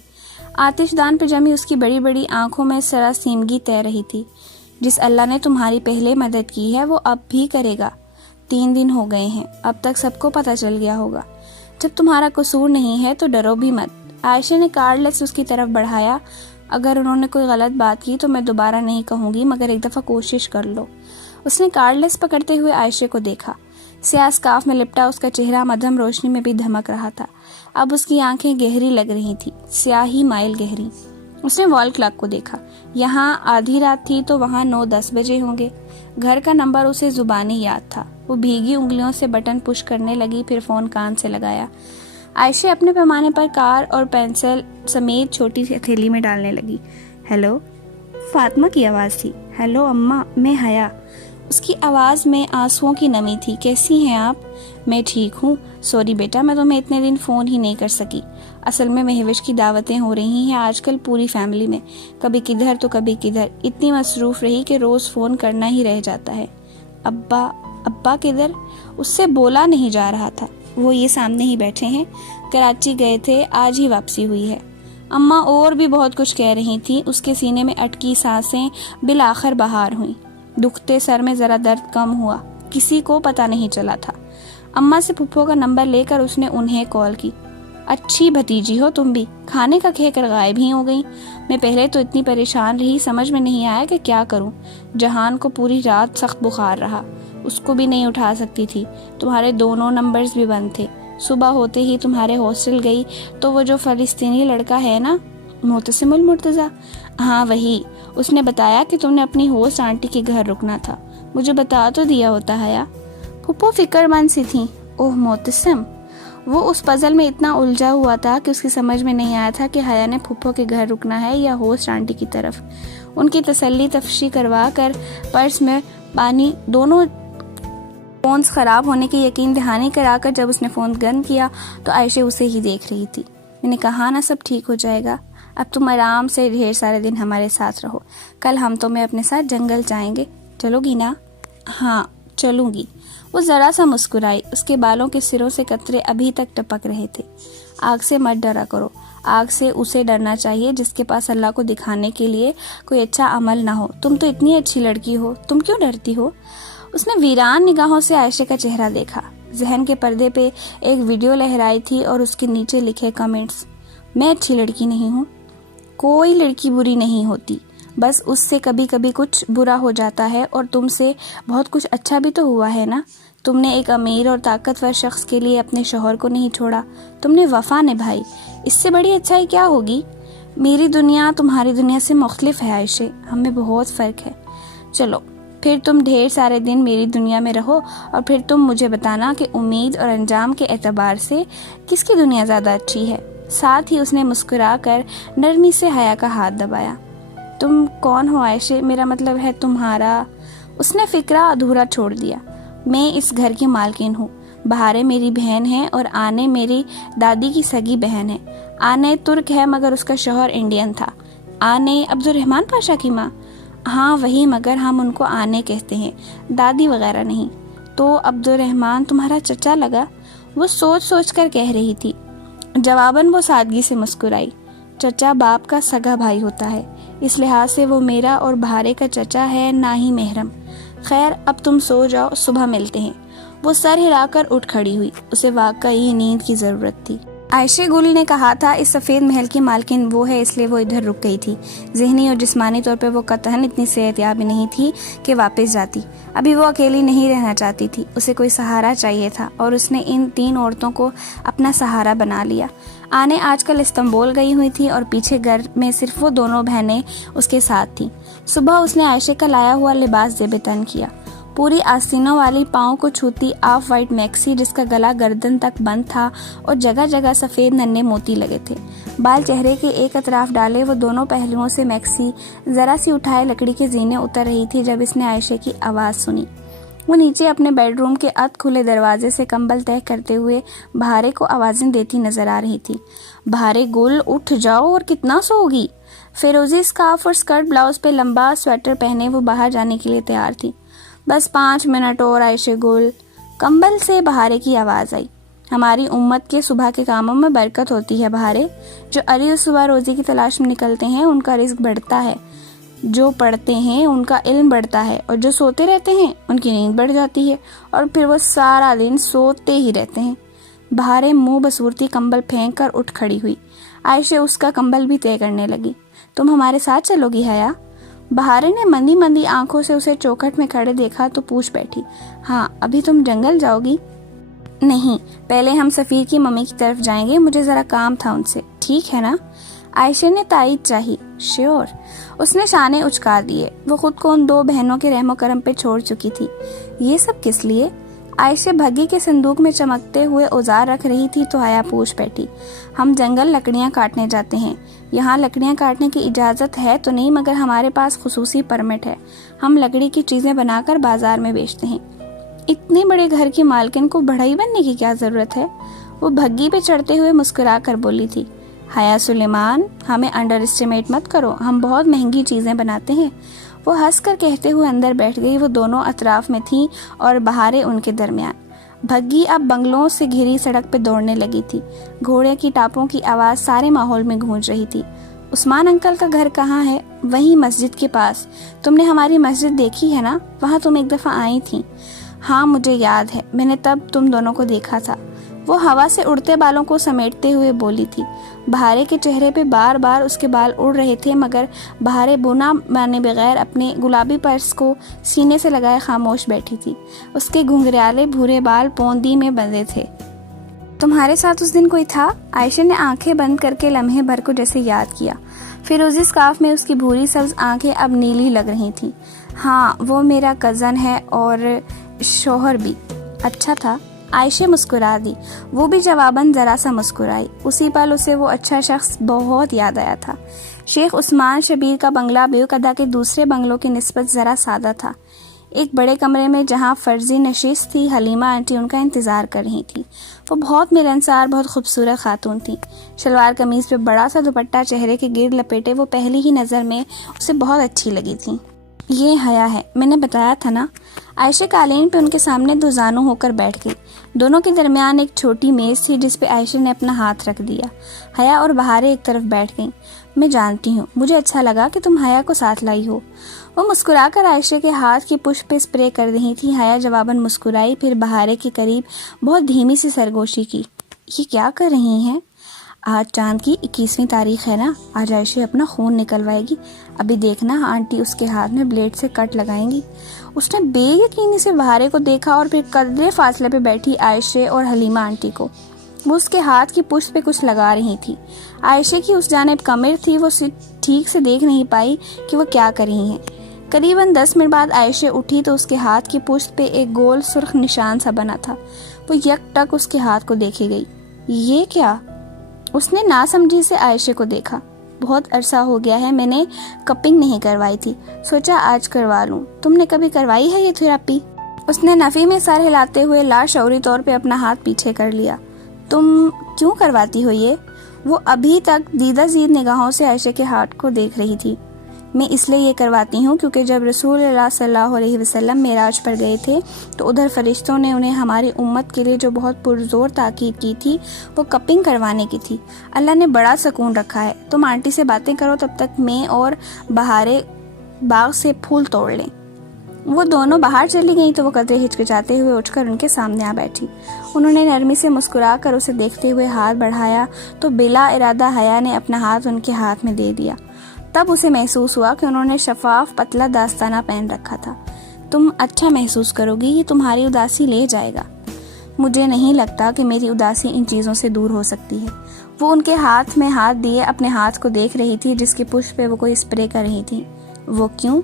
آتش دان پہ جمی اس کی بڑی بڑی آنکھوں میں سراسیمگی تیر رہی تھی۔ جس اللہ نے تمہاری پہلے مدد کی ہے وہ اب بھی کرے گا۔ 3 دن ہو گئے ہیں، اب تک سب کو پتہ چل گیا ہوگا۔ جب تمہارا قصور نہیں ہے تو ڈرو بھی مت۔ عائشہ نے کارڈلیس اس کی طرف بڑھایا۔ اگر انہوں نے کوئی غلط بات کی تو میں دوبارہ نہیں کہوں گی، مگر ایک دفعہ کوشش کر لو۔ اس نے کارڈلیس پکڑتے ہوئے عائشہ کو دیکھا۔ سیاہ اسکارف میں لپٹا اس کا چہرہ مدھم روشنی میں بھی دھمک رہا تھا۔ اب اس کی آنکھیں گہری لگ رہی تھی، سیاہی مائل گہری۔ اس نے وال کلاک کو دیکھا، یہاں آدھی رات تھی تو وہاں 9-10 بجے ہوں گے۔ گھر کا نمبر اسے زبانی یاد تھا۔ وہ بھیگی انگلیوں سے بٹن پش کرنے لگی، پھر فون کان سے لگایا۔ عائشہ اپنے پیمانے پر کار اور پینسل سمیت چھوٹی سی ہتھیلی میں ڈالنے لگی۔ ہیلو، فاطمہ کی آواز تھی۔ ہیلو اماں، میں حیا۔ اس کی آواز میں آنسوؤں کی نمی تھی۔ کیسی ہیں آپ؟ میں ٹھیک ہوں، سوری بیٹا میں تمہیں اتنے دن فون ہی نہیں کر سکی۔ اصل میں مہوش کی دعوتیں ہو رہی ہیں آج کل پوری فیملی میں، کبھی کدھر تو کبھی کدھر، اتنی مصروف رہی کہ روز فون کرنا ہی رہ جاتا ہے۔ ابا کدھر؟ اس سے بولا نہیں جا رہا تھا۔ وہ یہ سامنے ہی بیٹھے ہیں، کراچی گئے تھے، آج ہی واپسی ہوئی ہے۔ اماں اور بھی بہت کچھ کہہ رہی تھیں، اس کے سینے میں اٹکی سانسیں بالآخر باہر ہوئیں۔ دکھتے سر میں ذرا درد کم ہوا، کسی کو پتہ نہیں چلا تھا۔ اماں سے پھپھو کا نمبر لے کر اس نے انہیں کال کی۔ اچھی بھتیجی ہو تم بھی، کھانے کا کہہ کر غائب ہی ہو گئی۔ میں پہلے تو اتنی پریشان رہی، سمجھ میں نہیں آیا کہ کیا کروں۔ جہان کو پوری رات سخت بخار رہا، اس کو بھی نہیں اٹھا سکتی تھی۔ تمہارے دونوں نمبرز بھی بند تھے۔ صبح ہوتے ہی تمہارے ہاسٹل گئی تو وہ جو فلسطینی لڑکا ہے نا، معتصم المرتضیٰ، ہاں وہی، اس نے بتایا کہ تم نے اپنی ہوسٹ آنٹی کے گھر رکنا تھا۔ مجھے بتا تو دیا ہوتا حیا۔ پھپھو فکر مند سی تھیں۔ اوہ معتصم، وہ اس پزل میں اتنا الجھا ہوا تھا کہ اس کی سمجھ میں نہیں آیا تھا کہ حیا نے پھپھو کے گھر رکنا ہے یا ہوسٹ آنٹی کی طرف۔ ان کی تسلی تفشی کروا کر پرس میں پانی، دونوں فونز خراب ہونے کی یقین دہانی کرا کر جب اس نے فون بند کیا تو عائشہ اسے ہی دیکھ رہی تھی۔ میں نے کہا نا سب ٹھیک ہو جائے گا، اب تم آرام سے ڈھیر سارے دن ہمارے ساتھ رہو، کل ہم تمہیں اپنے ساتھ جنگل جائیں گے، چلو گی نا؟ ہاں چلوں گی۔ وہ ذرا سا مسکرائی، اس کے بالوں کے سروں سے قطرے ابھی تک ٹپک رہے تھے۔ آگ سے مت ڈرا کرو، آگ سے اسے ڈرنا چاہیے جس کے پاس اللہ کو دکھانے کے لیے کوئی اچھا عمل نہ ہو۔ تم تو اتنی اچھی لڑکی ہو، تم کیوں ڈرتی ہو؟ اس نے ویران نگاہوں سے عائشہ کا چہرہ دیکھا۔ ذہن کے پردے پہ ایک ویڈیو لہرائی تھی اور اس کے نیچے لکھے کمنٹس۔ میں اچھی لڑکی نہیں ہوں، کوئی لڑکی بری نہیں ہوتی، بس اس سے کبھی کبھی کچھ برا ہو جاتا ہے، اور تم سے بہت کچھ اچھا بھی تو ہوا ہے نا۔ تم نے ایک امیر اور طاقتور شخص کے لیے اپنے شوہر کو نہیں چھوڑا، تم نے وفا نبھائی، اس سے بڑی اچھائی کیا ہوگی؟ میری دنیا تمہاری دنیا سے مختلف ہے عائشہ، ہم میں بہت فرق ہے۔ چلو پھر تم ڈھیر سارے دن میری دنیا میں رہو، اور پھر تم مجھے بتانا کہ امید اور انجام کے اعتبار سے کس کی دنیا زیادہ اچھی ہے۔ ساتھ ہی اس نے مسکرا کر نرمی سے حیا کا ہاتھ دبایا۔ تم کون ہو عائشہ؟ میرا مطلب ہے تمہارا۔ اس نے فکرہ ادھورا چھوڑ دیا۔ میں اس گھر کی مالکن ہوں، بہارے میری بہن ہے اور آنے میری دادی کی سگی بہن ہے۔ آنے ترک ہے مگر اس کا شوہر انڈین تھا۔ آنے عبد الرحمن پاشا کی ماں؟ ہاں وہی، مگر ہم ان کو آنے کہتے ہیں، دادی وغیرہ نہیں۔ تو عبد الرحمن تمہارا چچا لگا؟ وہ سوچ سوچ کر کہہ رہی تھی۔ جواباً وہ سادگی سے مسکرائی۔ چچا باپ کا سگا بھائی ہوتا ہے، اس لحاظ سے وہ میرا اور بہارے کا چچا ہے، نہ ہی محرم۔ خیر اب تم سو جاؤ، صبح ملتے ہیں۔ وہ سر ہلا کر اٹھ کھڑی ہوئی، اسے واقعی نیند کی ضرورت تھی۔ عائشہ گل نے کہا تھا اس سفید محل کی مالکن وہ ہے، اس لیے وہ ادھر رک گئی تھی۔ ذہنی اور جسمانی طور پہ وہ قطعاً اتنی صحت یاب نہیں تھی کہ واپس جاتی۔ ابھی وہ اکیلی نہیں رہنا چاہتی تھی، اسے کوئی سہارا چاہیے تھا، اور اس نے ان 3 عورتوں کو اپنا سہارا بنا لیا۔ آنے آج کل استنبول گئی ہوئی تھی اور پیچھے گھر میں صرف وہ دونوں بہنیں اس کے ساتھ تھیں۔ صبح اس نے عائشہ کا لایا ہوا لباس زیب تن کیا۔ پوری آستینوں والی پاؤں کو چھوتی آف وائٹ میکسی جس کا گلا گردن تک بند تھا اور جگہ جگہ سفید ننھے موتی لگے تھے۔ بال چہرے کے ایک اطراف ڈالے، وہ دونوں پہلوؤں سے میکسی ذرا سی اٹھائے لکڑی کے زینے اتر رہی تھی جب اس نے عائشہ کی آواز سنی۔ وہ نیچے اپنے بیڈ روم کے ادھ کھلے دروازے سے کمبل تہہ کرتے ہوئے بہارے کو آوازیں دیتی نظر آ رہی تھی۔ بہارے گل اٹھ جاؤ، اور کتنا سو گی؟ فیروزی اسکارف اور اسکرٹ بلاؤز پہ لمبا سویٹر پہنے وہ باہر جانے کے لیے تیار تھی۔ بس 5 منٹ اور عائشہ گل۔ کمبل سے بہارے کی آواز آئی۔ ہماری امت کے صبح کے کاموں میں برکت ہوتی ہے بہارے، جو علی صبح روزی کی تلاش میں نکلتے ہیں ان کا رزق بڑھتا ہے، جو پڑھتے ہیں ان کا علم بڑھتا ہے، اور جو سوتے رہتے ہیں ان کی نیند بڑھ جاتی ہے، اور پھر وہ سارا دن سوتے ہی رہتے ہیں۔ بہارے منہ بصورتی کمبل پھینک کر اٹھ کھڑی ہوئی۔ عائشہ اس کا کمبل بھی طے کرنے لگی۔ تم ہمارے ساتھ چلو گی حیا؟ بہارے نے مندی مندی آنکھوں سے اسے چوکھٹ میں کھڑے دیکھا تو پوچھ بیٹھی۔ ہاں ابھی تم جنگل جاؤ گی؟ نہیں، پہلے ہم سفیر کی ممی کی طرف جائیں گے، مجھے ذرا کام تھا ان سے، ٹھیک ہے نا؟ عائشہ نے تائید چاہی۔ شیور۔ اس نے شانے اچکا دیے۔ وہ خود کو ان 2 بہنوں کے رحم و کرم پہ چھوڑ چکی تھی۔ یہ سب کس لیے؟ عائشہ بھگی کے صندوق میں چمکتے ہوئے اوزار رکھ رہی تھی تو حیا پوچھ بیٹھی، ہم جنگل لکڑیاں کاٹنے جاتے ہیں، یہاں لکڑیاں کاٹنے کی اجازت ہے تو نہیں، مگر ہمارے پاس خصوصی پرمٹ ہے، ہم لکڑی کی چیزیں بنا کر بازار میں بیچتے ہیں۔ اتنے بڑے گھر کی مالکن کو بڑھئی بننے کی کیا ضرورت ہے؟ وہ بھگی پہ چڑھتے ہوئے مسکرا کر بولی تھی۔ حیا سلیمان، ہمیں انڈر اسٹیمیٹ مت کرو، ہم بہت مہنگی چیزیں بناتے ہیں۔ وہ ہنس کر کہتے ہوئے اندر بیٹھ گئی۔ وہ دونوں اطراف میں تھیں اور بہاریں ان کے درمیان۔ بھگی اب بنگلوں سے گھری سڑک پہ دوڑنے لگی تھی۔ گھوڑے کی ٹاپوں کی آواز سارے ماحول میں گونج رہی تھی۔ عثمان انکل کا گھر کہاں ہے؟ وہیں مسجد کے پاس۔ تم نے ہماری مسجد دیکھی ہے نا؟ وہاں تم ایک دفعہ آئی تھی۔ ہاں مجھے یاد ہے، میں نے تب تم دونوں کو دیکھا تھا۔ وہ ہوا سے اڑتے بالوں کو سمیٹتے ہوئے بولی تھی۔ بہارے کے چہرے پہ بار بار اس کے بال اڑ رہے تھے، مگر بہارے بنا مانے بغیر اپنے گلابی پرس کو سینے سے لگائے خاموش بیٹھی تھی۔ اس کے گھنگریالے بھورے بال پوندی میں بندھے تھے۔ تمہارے ساتھ اس دن کوئی تھا؟ عائشہ نے آنکھیں بند کر کے لمحے بھر کو جیسے یاد کیا۔ فیروزی سکارف میں اس کی بھوری سبز آنکھیں اب نیلی لگ رہی تھیں۔ ہاں وہ میرا کزن ہے اور شوہر بھی۔ اچھا تھا؟ عائشہ مسکرا دی۔ وہ بھی جواباً ذرا سا مسکرائی۔ اسی پل اسے وہ اچھا شخص بہت یاد آیا تھا۔ شیخ عثمان شبیر کا بنگلہ بیوقدہ کے دوسرے بنگلوں کی نسبت ذرا سادہ تھا۔ ایک بڑے کمرے میں جہاں فرضی نشست تھی، حلیمہ آنٹی ان کا انتظار کر رہی تھی۔ وہ بہت ملنسار، بہت خوبصورت خاتون تھی۔ شلوار قمیض پہ بڑا سا دوپٹہ چہرے کے گرد لپیٹے وہ پہلی ہی نظر میں اسے بہت اچھی لگی تھی۔ یہ حیا ہے، میں نے بتایا تھا نا۔ عائشہ قالین پہ ان کے سامنے دو زانو ہو کر بیٹھ گئی۔ دونوں کے درمیان ایک چھوٹی میز تھی جس پہ عائشہ نے اپنا ہاتھ رکھ دیا۔ حیا اور بہاریں ایک طرف بیٹھ گئیں۔ میں جانتی ہوں، مجھے اچھا لگا کہ تم حیا کو ساتھ لائی ہو۔ وہ مسکرا کر عائشہ کے ہاتھ کی پشت پہ اسپرے کر رہی تھی۔ حیا جواباً مسکرائی، پھر بہاریں کے قریب بہت دھیمی سی سرگوشی کی۔ یہ کیا کر رہی ہیں؟ آج چاند کی 21ویں تاریخ ہے نا، آج عائشہ اپنا خون نکلوائے گی۔ ابھی دیکھنا آنٹی اس کے ہاتھ میں بلیڈ سے کٹ لگائیں گی۔ اس نے بے یقینی سے بہاریں کو دیکھا اور پھر قدرے فاصلے پہ بیٹھی عائشہ اور حلیمہ آنٹی کو۔ وہ اس کے ہاتھ کی پشت پہ کچھ لگا رہی تھی۔ عائشہ کی اس جانب کمر تھی، وہ ٹھیک سے دیکھ نہیں پائی کہ وہ کیا کر رہی ہیں۔ قریباً 10 منٹ بعد عائشہ اٹھی تو اس کے ہاتھ کی پشت پہ ایک گول سرخ نشان سا بنا تھا۔ وہ یک ٹک اس کے ہاتھ کو دیکھے گئی۔ یہ کیا؟ اس نے ناسمجھی سے عائشہ کو دیکھا۔ بہت عرصہ ہو گیا ہے، میں نے کپنگ نہیں کروائی تھی، سوچا آج کروا لوں۔ تم نے کبھی کروائی ہے یہ تھراپی؟ اس نے نفی میں سر ہلاتے ہوئے لاشعوری طور پہ اپنا ہاتھ پیچھے کر لیا۔ تم کیوں کرواتی ہو یہ؟ وہ ابھی تک دیدہ زید نگاہوں سے عائشہ کے ہاتھ کو دیکھ رہی تھی۔ میں اس لیے یہ کرواتی ہوں کیونکہ جب رسول اللہ صلی اللہ علیہ وسلم معراج پر گئے تھے تو ادھر فرشتوں نے انہیں ہماری امت کے لیے جو بہت پرزور تاکید کی تھی وہ کپنگ کروانے کی تھی۔ اللہ نے بڑا سکون رکھا ہے۔ تم آنٹی سے باتیں کرو، تب تک میں اور بہاریں باغ سے پھول توڑ لیں۔ وہ دونوں باہر چلی گئیں تو وہ قدرے ہچکچاتے ہوئے اٹھ کر ان کے سامنے آ بیٹھی۔ انہوں نے نرمی سے مسکرا کر اسے دیکھتے ہوئے ہاتھ بڑھایا تو بلا ارادہ حیا نے اپنا ہاتھ ان کے ہاتھ میں دے دیا۔ تب اسے محسوس ہوا کہ انہوں نے شفاف پتلا داستانہ پہن رکھا تھا۔ تم اچھا محسوس کرو گی، یہ تمہاری اداسی لے جائے گا۔ مجھے نہیں لگتا کہ میری اداسی ان چیزوں سے دور ہو سکتی ہے۔ وہ ان کے ہاتھ میں ہاتھ دیے اپنے ہاتھ کو دیکھ رہی تھی جس کی پشت پہ وہ کوئی اسپرے کر رہی تھی۔ وہ کیوں؟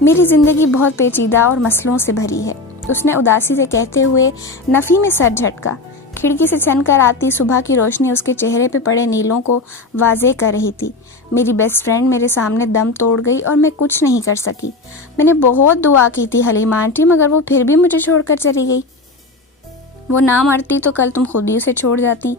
میری زندگی بہت پیچیدہ اور مسئلوں سے بھری ہے، اس نے اداسی سے کہتے ہوئے نفی میں سر جھٹکا۔ کھڑکی سے چھن کر آتی صبح کی روشنی اس کے چہرے پہ پڑے نیلوں کو واضح کر رہی تھی۔ میری بیسٹ فرینڈ میرے سامنے دم توڑ گئی اور میں کچھ نہیں کر سکی۔ میں نے بہت دعا کی تھی حلیمہ آنٹی، مگر وہ پھر بھی مجھے چھوڑ کر چلی گئی۔ وہ نہ مرتی تو کل تم خود ہی اسے چھوڑ جاتی۔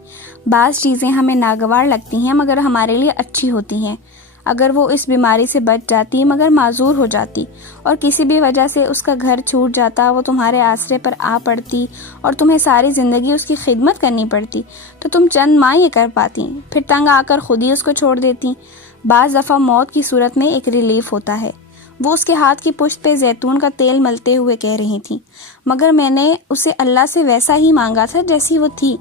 بعض چیزیں ہمیں ناگوار لگتی ہیں مگر ہمارے لیے اچھی ہوتی ہیں۔ اگر وہ اس بیماری سے بچ جاتی مگر معذور ہو جاتی اور کسی بھی وجہ سے اس کا گھر چھوٹ جاتا، وہ تمہارے آسرے پر آ پڑتی اور تمہیں ساری زندگی اس کی خدمت کرنی پڑتی تو تم چند ماہ یہ کر پاتی، پھر تنگ آ کر خود ہی اس کو چھوڑ دیتی۔ بعض دفعہ موت کی صورت میں ایک ریلیف ہوتا ہے۔ وہ اس کے ہاتھ کی پشت پہ زیتون کا تیل ملتے ہوئے کہہ رہی تھی، مگر میں نے اسے اللہ سے ویسا ہی مانگا تھا جیسی وہ تھی۔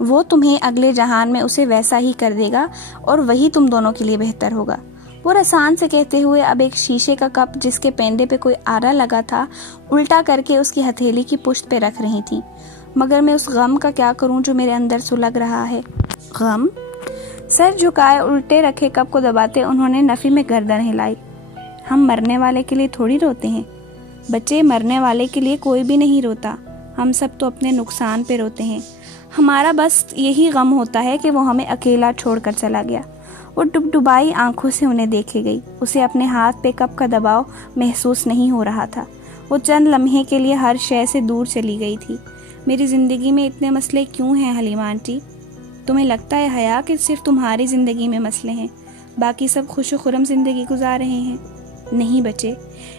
وہ تمہیں اگلے جہان میں اسے ویسا ہی کر دے گا اور وہی تم دونوں کے لیے بہتر ہوگا۔ وہ رسان سے کہتے ہوئے اب ایک شیشے کا کپ جس کے پینڈے پہ کوئی آرا لگا تھا الٹا کر کے اس کی ہتھیلی کی پشت پہ رکھ رہی تھی۔ مگر میں اس غم کا کیا کروں جو میرے اندر سلگ رہا ہے؟ غم؟ سر جھکائے الٹے رکھے کپ کو دباتے انہوں نے نفی میں گردن ہلائی۔ ہم مرنے والے کے لیے تھوڑی روتے ہیں بچے، مرنے والے کے لیے کوئی بھی نہیں روتا، ہم سب تو اپنے نقصان پہ روتے ہیں، ہمارا بس یہی غم ہوتا ہے کہ وہ ہمیں اکیلا چھوڑ کر چلا گیا۔ وہ ڈبڈبائی آنکھوں سے انہیں دیکھے گئی، اسے اپنے ہاتھ پہ کپ کا دباؤ محسوس نہیں ہو رہا تھا۔ وہ چند لمحے کے لیے ہر شے سے دور چلی گئی تھی۔ میری زندگی میں اتنے مسئلے کیوں ہیں حلیمہ آنٹی؟ تمہیں لگتا ہے حیا کہ صرف تمہاری زندگی میں مسئلے ہیں، باقی سب خوش و خرم زندگی گزار رہے ہیں؟ نہیں بچے،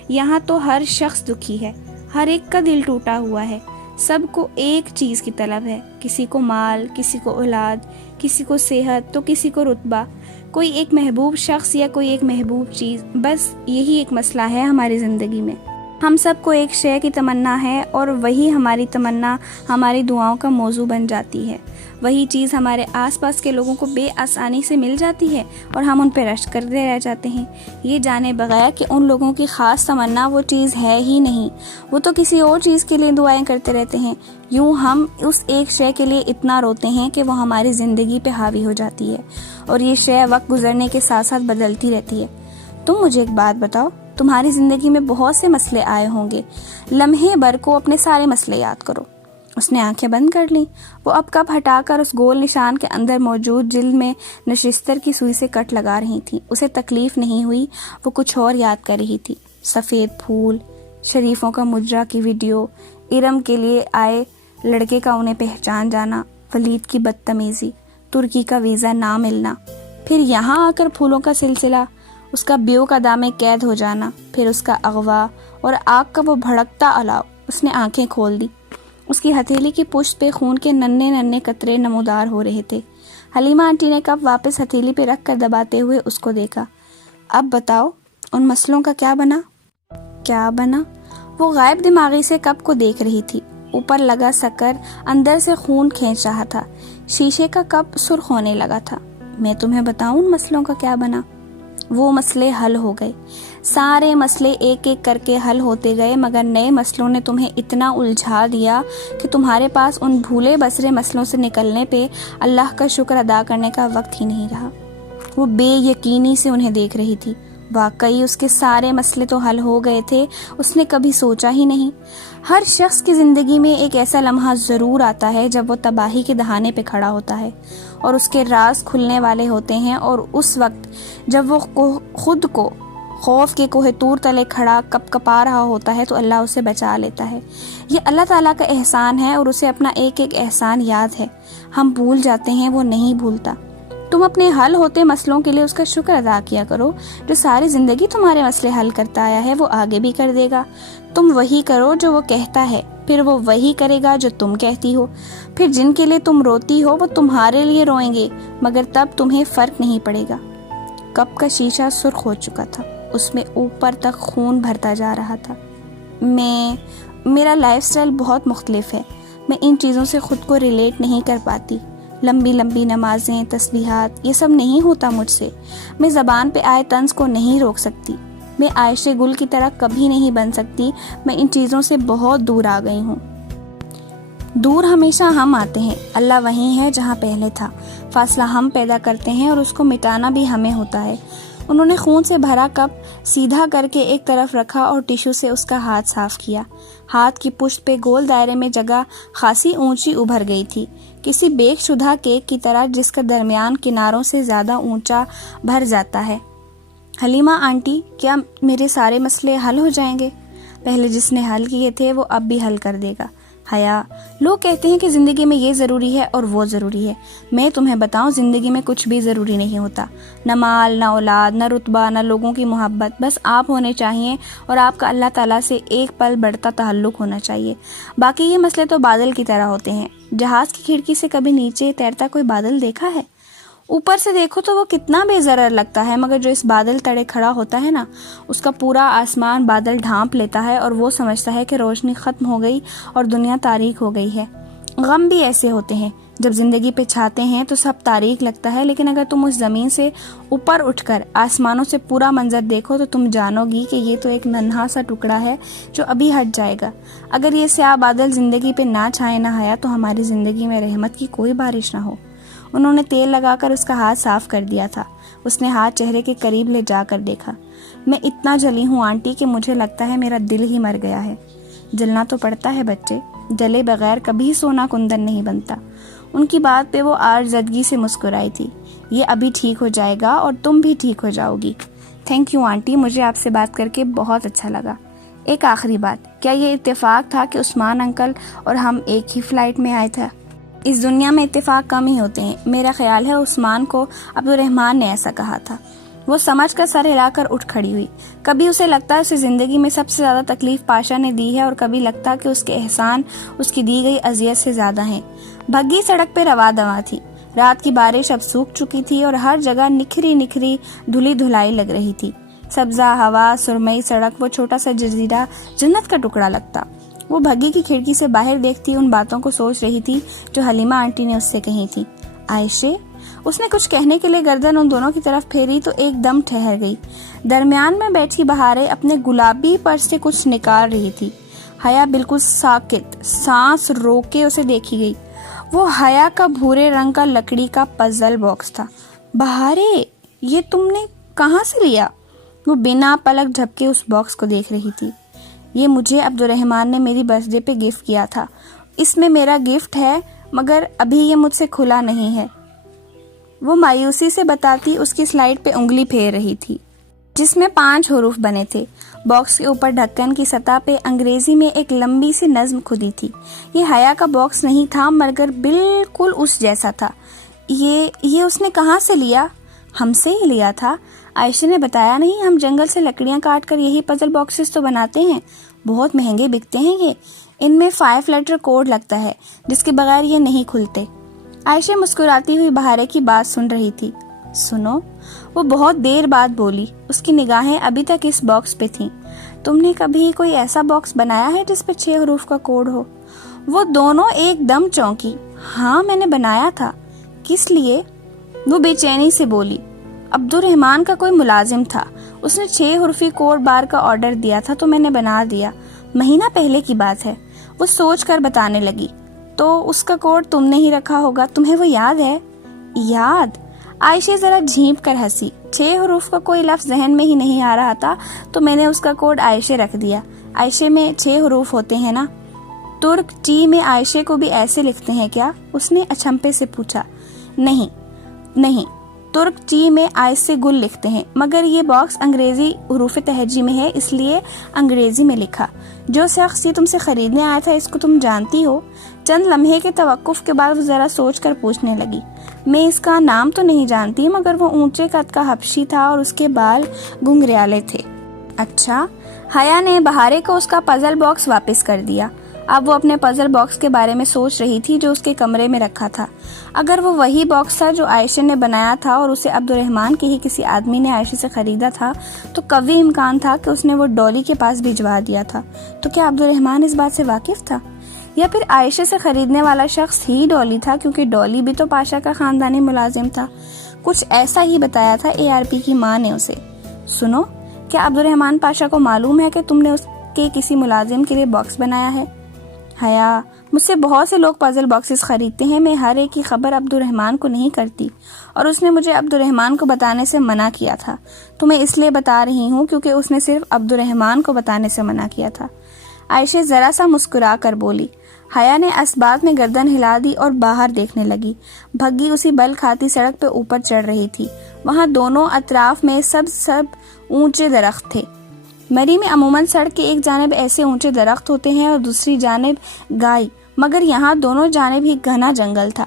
یہاں تو ہر شخص دکھی ہے، ہر ایک کا دل ٹوٹا ہوا ہے، سب کو ایک چیز کی طلب ہے، کسی کو مال، کسی کو اولاد، کسی کو صحت تو کسی کو رتبہ، کوئی ایک محبوب شخص یا کوئی ایک محبوب چیز، بس یہی ایک مسئلہ ہے ہماری زندگی میں۔ ہم سب کو ایک شے کی تمنا ہے اور وہی ہماری تمنا ہماری دعاؤں کا موضوع بن جاتی ہے۔ وہی چیز ہمارے آس پاس کے لوگوں کو بے آسانی سے مل جاتی ہے اور ہم ان پہ رشک کرتے رہ جاتے ہیں، یہ جانے بغیر کہ ان لوگوں کی خاص تمنا وہ چیز ہے ہی نہیں، وہ تو کسی اور چیز کے لیے دعائیں کرتے رہتے ہیں۔ یوں ہم اس ایک شے کے لیے اتنا روتے ہیں کہ وہ ہماری زندگی پہ حاوی ہو جاتی ہے، اور یہ شے وقت گزرنے کے ساتھ ساتھ بدلتی رہتی ہے۔ تم مجھے ایک بات بتاؤ، تمہاری زندگی میں بہت سے مسئلے آئے ہوں گے، لمحے بھر کو اپنے سارے مسئلے یاد کرو۔ اس نے آنکھیں بند کر لیں۔ وہ اب کپ ہٹا کر اس گول نشان کے اندر موجود جلد میں نشستر کی سوئی سے کٹ لگا رہی تھی۔ اسے تکلیف نہیں ہوئی، وہ کچھ اور یاد کر رہی تھی۔ سفید پھول، شریفوں کا مجرا کی ویڈیو، ارم کے لیے آئے لڑکے کا انہیں پہچان جانا، ولید کی بدتمیزی، ترکی کا ویزا نہ ملنا، پھر یہاں آ کر پھولوں کا سلسلہ، اس کا بیو کا دامے قید ہو جانا، پھر اس کا اغوا اور آگ کا وہ بھڑکتا الاؤ۔ اس نے آنکھیں کھول دی۔ اس کی ہتھیلی کی پشت پہ خون کے ننھے ننھے قطرے نمودار ہو رہے تھے۔ حلیمہ آنٹی نے کپ واپس ہتھیلی پہ رکھ کر دباتے ہوئے اس کو دیکھا۔ اب بتاؤ، ان مسئلوں کا کیا بنا؟ کیا بنا؟ وہ غائب دماغی سے کپ کو دیکھ رہی تھی۔ اوپر لگا سکر اندر سے خون کھینچ رہا تھا، شیشے کا کپ سرخ ہونے لگا تھا۔ میں تمہیں بتاؤں ان مسئلوں کا کیا بنا؟ وہ مسئلے حل ہو گئے، سارے مسئلے ایک ایک کر کے حل ہوتے گئے، مگر نئے مسئلوں نے تمہیں اتنا الجھا دیا کہ تمہارے پاس ان بھولے بسرے مسئلوں سے نکلنے پہ اللہ کا شکر ادا کرنے کا وقت ہی نہیں رہا۔ وہ بے یقینی سے انہیں دیکھ رہی تھی۔ واقعی اس کے سارے مسئلے تو حل ہو گئے تھے، اس نے کبھی سوچا ہی نہیں۔ ہر شخص کی زندگی میں ایک ایسا لمحہ ضرور آتا ہے جب وہ تباہی کے دہانے پہ کھڑا ہوتا ہے اور اس کے راز کھلنے والے ہوتے ہیں، اور اس وقت جب وہ خود کو خوف کے کوہ طور تلے کھڑا کپ کپا رہا ہوتا ہے تو اللہ اسے بچا لیتا ہے۔ یہ اللہ تعالیٰ کا احسان ہے، اور اسے اپنا ایک ایک احسان یاد ہے۔ ہم بھول جاتے ہیں، وہ نہیں بھولتا۔ تم اپنے حل ہوتے مسئلوں کے لیے اس کا شکر ادا کیا کرو۔ جو ساری زندگی تمہارے مسئلے حل کرتا آیا ہے وہ آگے بھی کر دے گا۔ تم وہی کرو جو وہ کہتا ہے، پھر وہ وہی کرے گا جو تم کہتی ہو۔ پھر جن کے لیے تم روتی ہو وہ تمہارے لیے روئیں گے، مگر تب تمہیں فرق نہیں پڑے گا۔ کپ کا شیشہ سرخ ہو چکا تھا، اس میں اوپر تک خون بھرتا جا رہا تھا۔ میرا لائف سٹائل بہت مختلف ہے، میں ان چیزوں سے خود کو ریلیٹ نہیں کر پاتی۔ لمبی لمبی نمازیں، تسبیحات، یہ سب نہیں ہوتا مجھ سے۔ میں زبان پہ آئے طنز کو نہیں روک سکتی، میں عائشہ گل کی طرح کبھی نہیں بن سکتی۔ میں ان چیزوں سے بہت دور آ گئی ہوں۔ دور ہمیشہ ہم آتے ہیں، اللہ وہیں ہے جہاں پہلے تھا۔ فاصلہ ہم پیدا کرتے ہیں اور اس کو مٹانا بھی ہمیں ہوتا ہے۔ انہوں نے خون سے بھرا کپ سیدھا کر کے ایک طرف رکھا اور ٹیشو سے اس کا ہاتھ صاف کیا۔ ہاتھ کی پشت پہ گول دائرے میں جگہ خاصی اونچی ابھر گئی تھی، کسی بیک شدہ کیک کی طرح جس کا درمیان کناروں سے زیادہ اونچا بھر جاتا ہے۔ حلیمہ آنٹی، کیا میرے سارے مسئلے حل ہو جائیں گے؟ پہلے جس نے حل کیے تھے وہ اب بھی حل کر دے گا۔ حیا، لوگ کہتے ہیں کہ زندگی میں یہ ضروری ہے اور وہ ضروری ہے۔ میں تمہیں بتاؤں، زندگی میں کچھ بھی ضروری نہیں ہوتا، نہ مال، نہ اولاد، نہ رتبہ، نہ لوگوں کی محبت۔ بس آپ ہونے چاہیے اور آپ کا اللہ تعالیٰ سے ایک پل بڑھتا تعلق ہونا چاہیے۔ باقی یہ مسئلے تو بادل کی طرح ہوتے ہیں۔ جہاز کی کھڑکی سے کبھی نیچے تیرتا کوئی بادل دیکھا ہے؟ اوپر سے دیکھو تو وہ کتنا بے ضرر لگتا ہے، مگر جو اس بادل تڑے کھڑا ہوتا ہے نا، اس کا پورا آسمان بادل ڈھانپ لیتا ہے اور وہ سمجھتا ہے کہ روشنی ختم ہو گئی اور دنیا تاریک ہو گئی ہے۔ غم بھی ایسے ہوتے ہیں، جب زندگی پہ چھاتے ہیں تو سب تاریک لگتا ہے، لیکن اگر تم اس زمین سے اوپر اٹھ کر آسمانوں سے پورا منظر دیکھو تو تم جانو گی کہ یہ تو ایک ننھا سا ٹکڑا ہے جو ابھی ہٹ جائے گا۔ اگر یہ سیاہ بادل زندگی پہ نہ چھائے نہ حیا تو ہماری زندگی میں رحمت کی کوئی بارش نہ ہو۔ انہوں نے تیل لگا کر اس کا ہاتھ صاف کر دیا تھا۔ اس نے ہاتھ چہرے کے قریب لے جا کر دیکھا۔ میں اتنا جلی ہوں آنٹی کہ مجھے لگتا ہے میرا دل ہی مر گیا ہے۔ جلنا تو پڑتا ہے بچے، جلے بغیر کبھی سونا کندن نہیں بنتا۔ ان کی بات پہ وہ عارضگی سے مسکرائی تھی۔ یہ ابھی ٹھیک ہو جائے گا اور تم بھی ٹھیک ہو جاؤ گی۔ تھینک یو آنٹی، مجھے آپ سے بات کر کے بہت اچھا لگا۔ ایک آخری بات، کیا یہ اتفاق تھا کہ عثمان انکل اور ہم ایک ہی فلائٹ میں آئے تھے؟ اس دنیا میں اتفاق کم ہی ہوتے ہیں۔ میرا خیال ہے عثمان کو عبدالرحمن نے ایسا کہا تھا۔ وہ سمجھ کر سر ہلا کر اٹھ کھڑی ہوئی۔ کبھی اسے لگتا اسے زندگی میں سب سے زیادہ تکلیف پاشا نے دی ہے، اور کبھی لگتا کہ اس کے احسان اس کی دی گئی اذیت سے زیادہ ہیں۔ بھگی سڑک پہ رواں دواں تھی۔ رات کی بارش اب سوکھ چکی تھی اور ہر جگہ نکھری نکھری دھلی دھلائی لگ رہی تھی۔ سبزہ ہوا، سرمئی سڑک، وہ چھوٹا سا جزیرہ جنت کا ٹکڑا لگتا۔ وہ بھگی کی کھڑکی سے باہر دیکھتی ان باتوں کو سوچ رہی تھی جو حلیمہ آنٹی نے اس سے کہی تھی۔ عائشے، اس نے کچھ کہنے کے لیے گردن ان دونوں کی طرف پھیری تو ایک دم ٹھہر گئی۔ درمیان میں بیٹھی بہارے اپنے گلابی پرس سے کچھ نکال رہی تھی۔ حیا بالکل ساکت، سانس روک کے اسے دیکھی گئی۔ وہ حیا کا بھورے رنگ کا لکڑی کا پزل باکس تھا۔ بہارے، یہ تم نے کہاں سے لیا؟ وہ بنا پلک جھپکے اس باکس کو دیکھ رہی تھی۔ یہ مجھے عبدالرحمن نے میری برتھ ڈے پہ گفٹ کیا تھا۔ اس میں میرا گفٹ ہے، مگر ابھی یہ مجھ سے کھلا نہیں ہے۔ وہ مایوسی سے بتاتی اس کی سلائڈ پہ انگلی پھیر رہی تھی جس میں 5 حروف بنے تھے۔ باکس کے اوپر ڈھکن کی سطح پہ انگریزی میں ایک لمبی سی نظم کھدی تھی۔ یہ حیا کا باکس نہیں تھا، مگر بالکل اس جیسا تھا۔ یہ اس نے کہاں سے لیا؟ ہم سے ہی لیا تھا۔ عائشہ نے بتایا نہیں، ہم جنگل سے لکڑیاں کاٹ کر یہی پزل باکسز تو بناتے ہیں۔ بہت مہنگے بکتے ہیں یہ۔ ان میں 5 لیٹر کوڈ لگتا ہے جس کے بغیر یہ نہیں کھلتے۔ عائشہ مسکراتی ہوئی بہارے کی بات سن رہی تھی۔ سنو، وہ بہت دیر بعد بولی۔ اس کی نگاہیں ابھی تک اس باکس پہ تھیں۔ تم نے کبھی کوئی ایسا باکس بنایا ہے جس پہ 6 حروف کا کوڈ ہو؟ وہ دونوں ایک دم چونکی۔ ہاں، میں نے بنایا تھا۔ کس لیے؟ وہ بے چینی سے بولی۔ عبدالرحمن کا کوئی ملازم تھا، اس نے 6 حرفی کوڈ بار کا آرڈر دیا تھا تو میں نے بنا دیا۔ مہینہ پہلے کی بات ہے۔ وہ سوچ کر بتانے لگی۔ تو اس کا کوڈ تم نے ہی رکھا ہوگا، تمہیں وہ یاد ہے؟ یاد؟ عائشہ ذرا جھینپ کر ہنسی۔ 6 حروف کا کوئی لفظ ذہن میں ہی نہیں آ رہا تھا تو میں نے اس کا کوڈ عائشہ رکھ دیا۔ عائشہ میں 6 حروف ہوتے ہیں نا؟ ترک ٹی میں عائشہ کو بھی ایسے لکھتے ہیں کیا؟ اس نے اچھمپے سے پوچھا۔ نہیں، ترک ٹی میں آئس سے گل لکھتے ہیں، مگر یہ باکس انگریزی حروف تہجی میں ہے، اس لیے انگریزی میں لکھا۔ جو شخص یہ تم سے خریدنے آیا تھا، اس کو تم جانتی ہو؟ چند لمحے کے توقف کے بعد وہ ذرا سوچ کر پوچھنے لگی۔ میں اس کا نام تو نہیں جانتی، مگر وہ اونچے قد کا حبشی تھا اور اس کے بال گنگریالے تھے۔ اچھا۔ حیا نے بہارے کو اس کا پزل باکس واپس کر دیا۔ اب وہ اپنے پزل باکس کے بارے میں سوچ رہی تھی جو اس کے کمرے میں رکھا تھا۔ اگر وہ وہی باکس تھا جو عائشہ نے بنایا تھا اور اسے عبدالرحمن کے ہی کسی آدمی نے عائشہ سے خریدا تھا، تو قوی امکان تھا کہ اس نے وہ ڈولی کے پاس بھجوا دیا تھا۔ تو کیا عبدالرحمن اس بات سے واقف تھا؟ یا پھر عائشہ سے خریدنے والا شخص ہی ڈولی تھا، کیونکہ ڈولی بھی تو پاشا کا خاندانی ملازم تھا۔ کچھ ایسا ہی بتایا تھا ARP کی ماں نے اسے۔ سنو، کیا عبدالرحمن پاشا کو معلوم ہے کہ تم نے اس کے کسی ملازم کے لیے باکس بنایا ہے؟ حیا، مجھ سے بہت سے لوگ پزل باکسز خریدتے ہیں، میں ہر ایک کی خبر عبدالرحمن کو نہیں کرتی، اور اس نے مجھے عبدالرحمن کو بتانے سے منع کیا تھا۔ تو میں اس لیے بتا رہی ہوں کیونکہ اس نے صرف عبدالرحمن کو بتانے سے منع کیا تھا۔ عائشہ ذرا سا مسکرا کر بولی۔ حیا نے اسبات میں گردن ہلا دی اور باہر دیکھنے لگی۔ بھگی اسی بل کھاتی سڑک پہ اوپر چڑھ رہی تھی۔ وہاں دونوں اطراف میں سب اونچے درخت تھے۔ مری میں عموماً سڑک کے ایک جانب ایسے اونچے درخت ہوتے ہیں اور دوسری جانب گائے، مگر یہاں دونوں جانب ہی گھنا جنگل تھا۔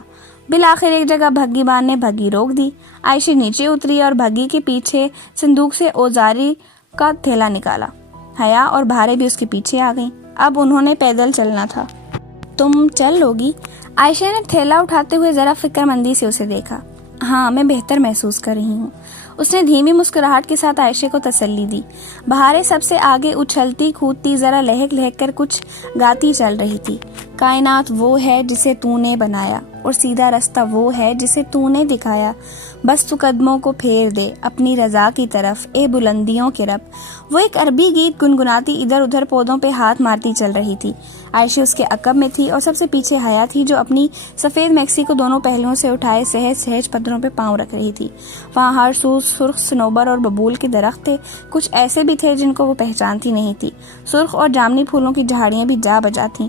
بالآخر ایک جگہ بھگی بان نے بھگی روک دی۔ عائشہ نیچے اتری اور بھگی کے پیچھے صندوق سے اوزاری کا تھیلا نکالا۔ حیا اور بہارے بھی اس کے پیچھے آ گئیں۔ اب انہوں نے پیدل چلنا تھا۔ تم چل لوگی؟ عائشہ نے تھیلا اٹھاتے ہوئے ذرا فکر مندی سے اسے دیکھا۔ ہاں، میں بہتر محسوس کر رہی ہوں۔ اس نے دھیمی مسکراہٹ کے ساتھ عائشہ کو تسلی دی۔ بہارے سب سے آگے اچھلتی کودتی ذرا لہک لہک کر کچھ گاتی چل رہی تھی۔ کائنات وہ ہے جسے تو نے بنایا، اور سیدھا رستہ وہ ہے جسے تو نے دکھایا۔ بس تو قدموں کو پھیر دے اپنی رضا کی طرف، اے بلندیوں کے رب۔ وہ ایک عربی گیت گنگناتی ادھر ادھر پودوں پہ ہاتھ مارتی چل رہی تھی۔ عائشہ اس کے عقب میں تھی اور سب سے پیچھے حیا تھی، جو اپنی سفید میکسی کو دونوں پہلوؤں سے اٹھائے سہج سہج پتھروں پہ پاؤں رکھ رہی تھی۔ وہاں ہر سو سرخ صنوبر اور ببول کے درخت تھے، کچھ ایسے بھی تھے جن کو وہ پہچانتی نہیں تھی۔ سرخ اور جامنی پھولوں کی جھاڑیاں بھی جا بجا تھیں۔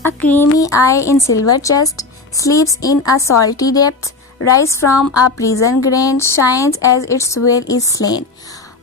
A creamy eye in silver chest, sleeps in a salty depth, rise from a prison grain, shines as its will is slain.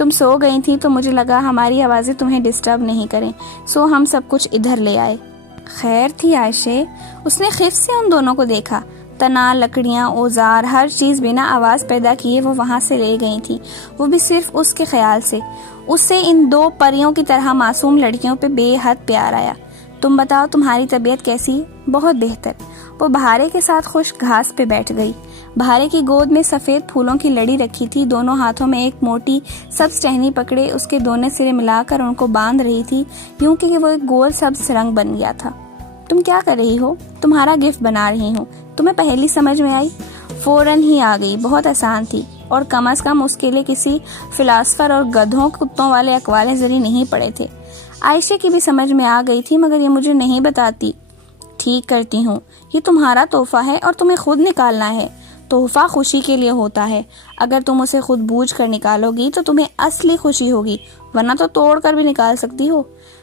تم سو گئی تھی تو مجھے لگا ہماری آوازیں تمہیں ڈسٹرب نہیں کریں، سو ہم سب کچھ ادھر لے آئے۔ خیر تھی عائشہ، اس نے خف سے ان دونوں کو دیکھا۔ تنا، لکڑیاں، اوزار، ہر چیز بنا آواز پیدا کیے وہ وہاں سے لے گئی تھی، وہ بھی صرف اس کے خیال سے۔ اس سے ان دو پریوں کی طرح معصوم لڑکیوں پہ بے حد پیار آیا۔ تم بتاؤ تمہاری طبیعت کیسی؟ بہت بہتر۔ وہ بہارے کے ساتھ خشک گھاس پہ بیٹھ گئی۔ بہارے کی گود میں سفید پھولوں کی لڑی رکھی تھی، دونوں ہاتھوں میں ایک موٹی سبز ٹہنی پکڑے اس کے دونوں سرے ملا کر ان کو باندھ رہی تھی، یوں کہ وہ ایک گول سبز رنگ بن گیا تھا۔ تم کیا کر رہی ہو؟ تمہارا گفٹ بنا رہی ہوں۔ تمہیں پہلی سمجھ میں آئی؟ فوراً ہی آ گئی، بہت آسان تھی، اور کم از کم اس کے لیے کسی فلاسفر اور گدھوں کتوں والے اقوال زری نہیں پڑے تھے۔ عائشہ کی بھی سمجھ میں آ گئی تھی، مگر یہ مجھے نہیں بتاتی۔ ٹھیک کرتی ہوں، یہ تمہارا تحفہ ہے اور تمہیں خود نکالنا ہے۔ تحفہ خوشی کے لیے ہوتا ہے، اگر تم اسے خود بوجھ کر نکالو گی تو تمہیں اصلی خوشی ہوگی، ورنہ تو توڑ کر بھی نکال سکتی ہو،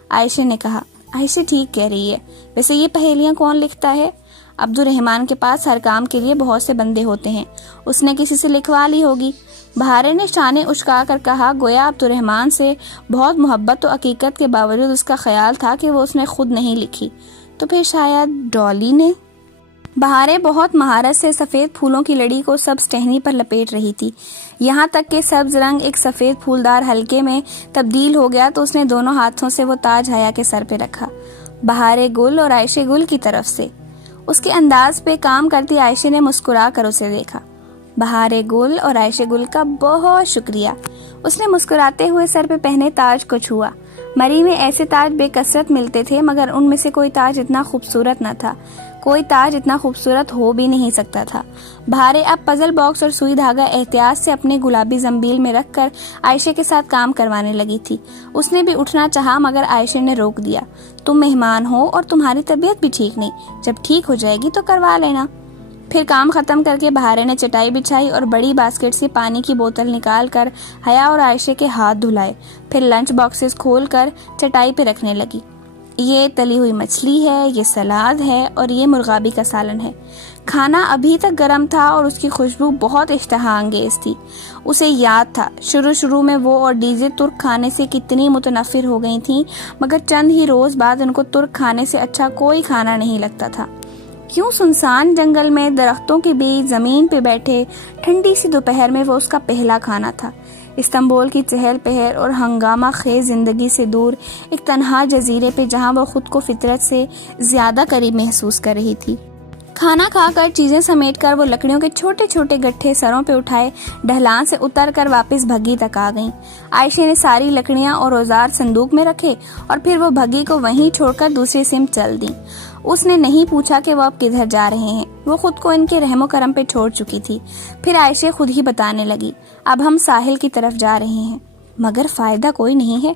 عائشہ نے کہا۔ عائشہ ٹھیک کہہ رہی ہے، ویسے یہ پہیلیاں کون لکھتا ہے؟ عبد الرحمن کے پاس ہر کام کے لیے بہت سے بندے ہوتے ہیں، اس نے کسی سے لکھوا لی ہوگی۔ بہارے نے شانے اچکا کر کہا، گویا عبد الرحمن سے بہت محبت و عقیقت کے باوجود اس کا خیال تھا کہ وہ اس نے خود نہیں لکھی، تو پھر شاید ڈالی نے۔ بہارے بہت مہارت سے سفید پھولوں کی لڑی کو سبز ٹہنی پر لپیٹ رہی تھی، یہاں تک کہ سبز رنگ ایک سفید پھولدار حلقے میں تبدیل ہو گیا تو اس نے دونوں ہاتھوں سے وہ تاج حیا کے سر پہ رکھا، بہارے گل اور عائشہ گل کی طرف سے۔ اس کے انداز پہ کام کرتی عائشہ نے مسکرا کر اسے دیکھا۔ بہارے گل اور عائشہ گل کا بہت شکریہ۔ اس نے مسکراتے ہوئے سر پہ پہنے تاج کو چھوا۔ مری میں ایسے تاج بے کثرت ملتے تھے، مگر ان میں سے کوئی تاج اتنا خوبصورت نہ تھا، کوئی تاج اتنا خوبصورت ہو بھی نہیں سکتا تھا۔ بہارے اب پزل باکس اور سوئی دھاگا احتیاط سے اپنے گلابی زنبیل میں رکھ کر عائشہ کے ساتھ کام کروانے لگی تھی۔ اس نے بھی اٹھنا چاہا، مگر عائشہ نے روک دیا۔ تم مہمان ہو اور تمہاری طبیعت بھی ٹھیک نہیں، جب ٹھیک ہو جائے گی تو کروا لینا۔ پھر کام ختم کر کے بہارے نے چٹائی بچھائی اور بڑی باسکٹ سے پانی کی بوتل نکال کر حیا اور عائشہ کے ہاتھ دھلائے، پھر لنچ باکسز کھول کر چٹائی پہ رکھنے لگی۔ یہ تلی ہوئی مچھلی ہے، یہ سلاد ہے اور یہ مرغابی کا سالن ہے۔ کھانا ابھی تک گرم تھا اور اس کی خوشبو بہت اشتہا انگیز تھی۔ اسے یاد تھا شروع میں وہ اور ڈیزے ترک کھانے سے کتنی متنفر ہو گئی تھیں، مگر چند ہی روز بعد ان کو ترک کھانے سے اچھا کوئی کھانا نہیں لگتا تھا۔ کیوں سنسان جنگل میں درختوں کے بیچ زمین پہ بیٹھے ٹھنڈی سی دوپہر میں وہ اس کا پہلا کھانا تھا۔ استنبول کی چہل پہل اور ہنگامہ خیز زندگی سے دور ایک تنہا جزیرے پہ جہاں وہ خود کو فطرت سے زیادہ قریب محسوس کر رہی تھی۔ کھانا کھا کر چیزیں سمیٹ کر وہ لکڑیوں کے چھوٹے چھوٹے گٹھے سروں پہ اٹھائے ڈھلان سے اتر کر واپس بھگی تک آ گئیں۔ عائشہ نے ساری لکڑیاں اور اوزار صندوق میں رکھے اور پھر وہ بھگی کو وہیں چھوڑ کر دوسری سمت چل دیں۔ اس نے نہیں پوچھا کہ وہ اب کدھر جا رہے ہیں، وہ خود کو ان کے رحم و کرم پہ چھوڑ چکی تھی۔ پھر عائشہ خود ہی بتانے لگی، اب ہم ساحل کی طرف جا رہے ہیں، مگر فائدہ کوئی نہیں ہے۔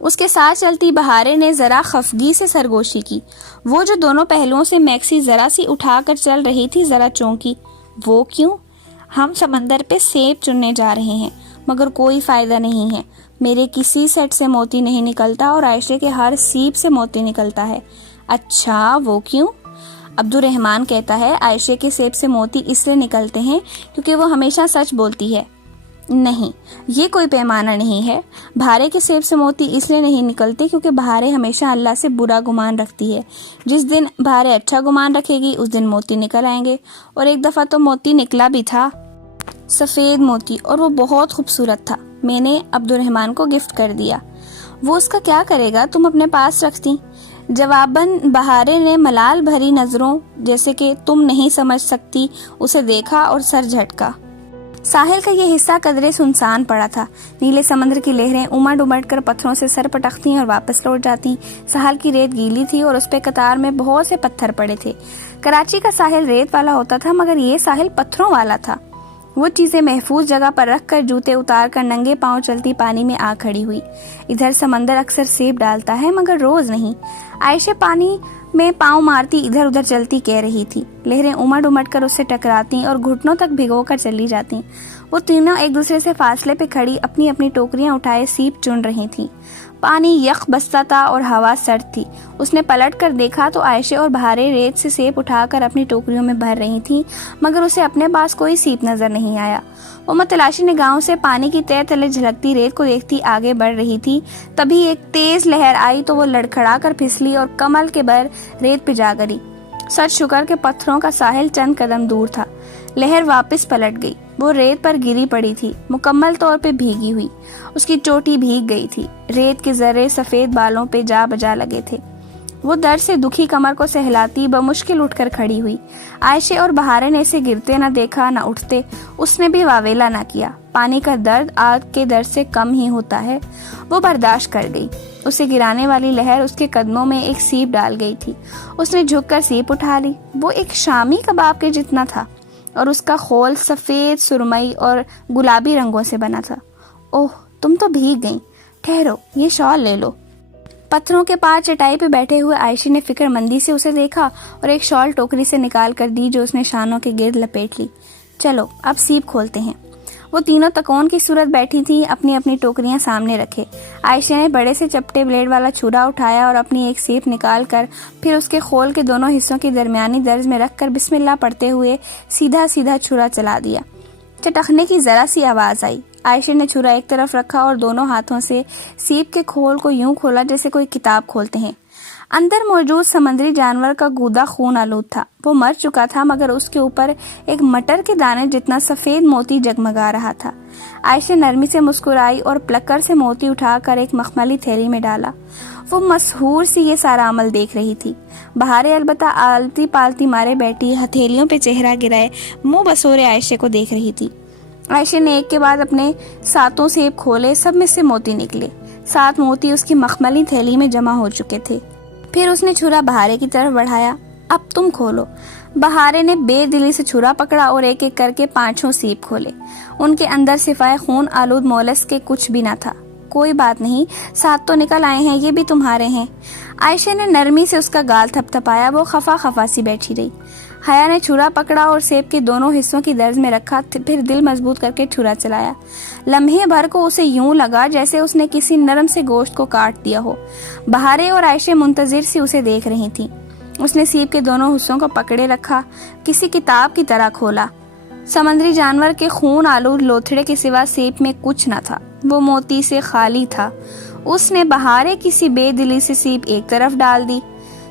اس کے ساتھ چلتی بہارے نے ذرا خفگی سے سرگوشی کی۔ وہ جو دونوں پہلوؤں سے میکسی ذرا سی اٹھا کر چل رہی تھی ذرا چونکی۔ وہ کیوں؟ ہم سمندر پہ سیب چننے جا رہے ہیں، مگر کوئی فائدہ نہیں ہے، میرے کسی سیٹ سے موتی نہیں نکلتا اور عائشہ کے ہر سیب سے موتی نکلتا ہے۔ اچھا وہ کیوں؟ عبد الرحمن کہتا ہے عائشہ کے سیب سے موتی اس لیے نکلتے ہیں کیونکہ وہ ہمیشہ سچ بولتی ہے۔ نہیں، یہ کوئی پیمانہ نہیں ہے۔ بہارے کے سیب سے موتی اس لیے نہیں نکلتے کیونکہ بہارے ہمیشہ اللہ سے برا گمان رکھتی ہے۔ جس دن بہارے اچھا گمان رکھے گی اس دن موتی نکل آئیں گے، اور ایک دفعہ تو موتی نکلا بھی تھا، سفید موتی، اور وہ بہت خوبصورت تھا۔ میں نے عبد الرحمن کو گفٹ کر دیا۔ وہ اس کا کیا کرے گا؟ تم اپنے پاس رکھتی۔ جواباً بہارے نے ملال بھری نظروں جیسے کہ تم نہیں سمجھ سکتی اسے دیکھا اور سر جھٹکا۔ ساحل کا یہ حصہ قدرے سنسان پڑا تھا۔ نیلے سمندر کی لہریں امڑ امڑ کر پتھروں سے سر پٹکتی اور واپس لوٹ جاتی۔ ساحل کی ریت گیلی تھی اور اس پہ قطار میں بہت سے پتھر پڑے تھے۔ کراچی کا ساحل ریت والا ہوتا تھا، مگر یہ ساحل پتھروں والا تھا۔ وہ چیزیں محفوظ جگہ پر رکھ کر جوتے اتار کر ننگے پاؤں چلتی پانی میں آ کھڑی ہوئی۔ ادھر سمندر اکثر سیب ڈالتا ہے مگر روز نہیں، عائشہ پانی میں پاؤں مارتی ادھر ادھر چلتی کہہ رہی تھی۔ لہریں امڑ امڑ کر اس سے ٹکراتی اور گھٹنوں تک بھگو کر چلی جاتی۔ وہ تینوں ایک دوسرے سے فاصلے پہ کھڑی اپنی اپنی ٹوکریاں اٹھائے سیب چن رہی تھیں۔ پانی یخ بستا تھا اور ہوا سرد تھی۔ اس نے پلٹ کر دیکھا تو عائشہ اور بہاریں ریت سے سیب اٹھا کر اپنی ٹوکریوں میں بھر رہی تھیں، مگر اسے اپنے پاس کوئی سیب نظر نہیں آیا۔ وہ متلاشی نگاہوں سے پانی کی تہ تلے جھلکتی ریت کو دیکھتی آگے بڑھ رہی تھی۔ تبھی ایک تیز لہر آئی تو وہ لڑکھڑا کر پھسلی اور کمل کے بر ریت پہ جا گری۔ سچ شکر کے پتھروں کا ساحل چند قدم دور تھا۔ لہر واپس پلٹ گئی۔ وہ ریت پر گری پڑی تھی، مکمل طور پہ بھیگی ہوئی۔ اس کی چوٹی بھیگ گئی تھی، ریت کے ذرے سفید بالوں پہ جا بجا لگے تھے۔ وہ درد سے دکھی کمر کو سہلاتی بمشکل اٹھ کر کھڑی ہوئی۔ عائشہ اور بہاریں نے اسے گرتے نہ دیکھا نہ اٹھتے، اس نے بھی واویلا نہ کیا۔ پانی کا درد آگ کے درد سے کم ہی ہوتا ہے۔ وہ برداشت کر گئی۔ اسے گرانے والی لہر اس کے قدموں میں ایک سیب ڈال گئی تھی۔ اس نے جھک کر سیب اٹھا لی۔ وہ ایک شامی کباب کے جتنا تھا اور اس کا خول سفید، سرمئی اور گلابی رنگوں سے بنا تھا۔ اوہ، تم تو بھیگ گئیں، ٹھہرو، یہ شال لے لو۔ پتھروں کے پار چٹائی پہ بیٹھے ہوئے عائشہ نے فکر مندی سے اسے دیکھا اور ایک شال ٹوکری سے نکال کر دی جو اس نے شانوں کے گرد لپیٹ لی۔ چلو اب سیب کھولتے ہیں۔ وہ تینوں تکون کی صورت بیٹھی تھی، اپنی اپنی ٹوکریاں سامنے رکھے۔ عائشہ نے بڑے سے چپٹے بلیڈ والا چھرا اٹھایا اور اپنی ایک سیب نکال کر پھر اس کے خول کے دونوں حصوں کی درمیانی درز میں رکھ کر بسم اللہ پڑھتے ہوئے سیدھا سیدھا چھرا چلا دیا۔ چٹکنے کی ذرا سی آواز آئی۔ عائشہ نے چھرا ایک طرف رکھا اور دونوں ہاتھوں سے سیب کے کھول کو یوں کھولا جیسے کوئی کتاب کھولتے ہیں۔ اندر موجود سمندری جانور کا گودا خون آلود تھا۔ وہ مر چکا تھا، مگر اس کے اوپر ایک مٹر کے دانے جتنا سفید موتی جگمگا رہا تھا۔ عائشہ نرمی سے مسکرائی اور پلکر سے موتی اٹھا کر ایک مخملی تھیلی میں ڈالا۔ وہ مسحور سی یہ سارا عمل دیکھ رہی تھی۔ بہاریں البتہ آلتی پالتی مارے بیٹھی، ہتھیلیوں پہ چہرہ گرائے منہ بسورے عائشہ کو دیکھ رہی تھی۔ عائشہ نے ایک کے بعد اپنے 7 سیب کھولے، سب میں سے موتی نکلے۔ 7 موتی اس کی مخملی تھیلی میں جمع ہو چکے تھے۔ پھر اس نے چھرا بہاریں کی طرف بڑھایا۔ اب تم کھولو۔ بہاریں نے بے دلی سے چھرا پکڑا اور ایک ایک کر کے 5 سیب کھولے۔ ان کے اندر سوائے خون آلود مولس کے کچھ بھی نہ تھا۔ کوئی بات نہیں، 7 تو نکل آئے ہیں، یہ بھی تمہارے ہیں۔ عائشہ نے نرمی سے اس کا گال تھپ تھپایا۔ وہ خفا خفا سی بیٹھی رہی۔ حیا نے چھرا پکڑا اور سیب کے دونوں حصوں کی درز میں رکھا، پھر دل مضبوط کر کے چھرا چلایا۔ لمحے بھر کو اسے یوں لگا جیسے اس نے کسی نرم سے گوشت کو کاٹ دیا ہو۔ بہاریں اور عائشہ منتظر سی اسے دیکھ رہی تھیں۔ اس نے سیب کے دونوں حصوں کو پکڑے رکھا، کسی کتاب کی طرح کھولا۔ سمندری جانور کے خون آلود لوتھڑے کے سوا سیب میں کچھ نہ تھا۔ وہ موتی سے خالی تھا۔ اس نے بہاریں کسی بے دلی سے سیب ایک طرف ڈال دی۔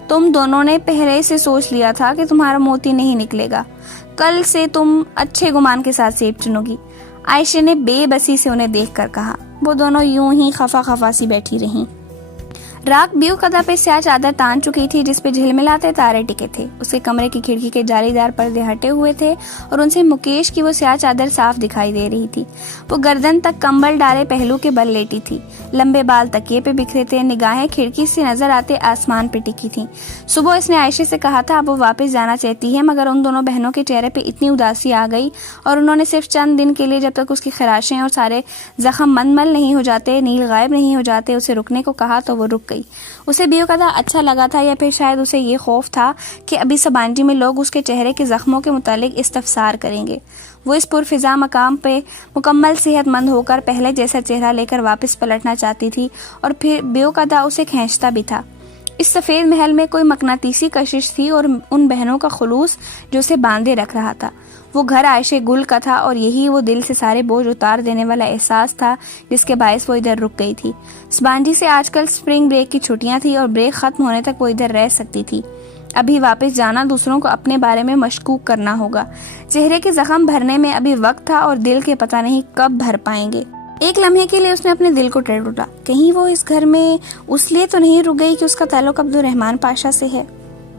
تم دونوں نے پہلے سے سوچ لیا تھا کہ تمہارا موتی نہیں نکلے گا۔ کل سے تم اچھے گمان کے ساتھ سیب چنو گی، عائشہ نے بے بسی سے انہیں دیکھ کر کہا۔ وہ دونوں یوں ہی خفا خفا سی بیٹھی رہیں۔ راک بیو قدا پہ سیاہ چادر تان چکی تھی جس پہ جھلملاتے تارے ٹکے تھے۔ اس کے کمرے کی کھڑکی کے جالی دار پردے ہٹے ہوئے تھے اور ان سے مکیش کی وہ سیاہ چادر صاف دکھائی دے رہی تھی۔ وہ گردن تک کمبل ڈالے پہلو کے بل لیٹی تھی، لمبے بال تکیے پہ بکھرے تھے، نگاہیں کھڑکی سے نظر آتے آسمان پہ ٹکی تھیں۔ صبح اس نے عائشہ سے کہا تھا اب وہ واپس جانا چاہتی ہے، مگر ان دونوں بہنوں کے چہرے پہ اتنی اداسی آ گئی اور انہوں نے صرف چند دن کے لیے، جب تک اس کی خراشیں اور سارے زخم مل نہیں ہو جاتے، نیل غائب نہیں ہو جاتے، اسے رکنے کو کہا تو وہ رک گئی۔ اسے بیو قدا اچھا لگا تھا، یا پھر شاید اسے یہ خوف تھا کہ ابھی سبانجی میں لوگ اس کے چہرے کے زخموں کے متعلق استفسار کریں گے۔ وہ اس پرفضا مقام پہ مکمل صحت مند ہو کر پہلے جیسا چہرہ لے کر واپس پلٹنا چاہتی تھی، اور پھر بیو قدا اسے کھینچتا بھی تھا۔ اس سفید محل میں کوئی مقناطیسی کشش تھی اور ان بہنوں کا خلوص جو اسے باندھے رکھ رہا تھا۔ وہ گھر عائشہ گل کا تھا اور یہی وہ دل سے سارے بوجھ اتار دینے والا احساس تھا جس کے باعث وہ ادھر رک گئی تھی۔ سبانجی سے آج کل سپرنگ بریک کی چھٹیاں تھی اور بریک ختم ہونے تک وہ ادھر رہ سکتی تھی۔ ابھی واپس جانا دوسروں کو اپنے بارے میں مشکوک کرنا ہوگا۔ چہرے کے زخم بھرنے میں ابھی وقت تھا اور دل کے پتہ نہیں کب بھر پائیں گے۔ ایک لمحے کے لیے اس نے اپنے دل کو ٹٹولا، کہیں وہ اس گھر میں اس لیے تو نہیں رک گئی کہ اس کا تعلق عبدالرحمن پاشا سے ہے،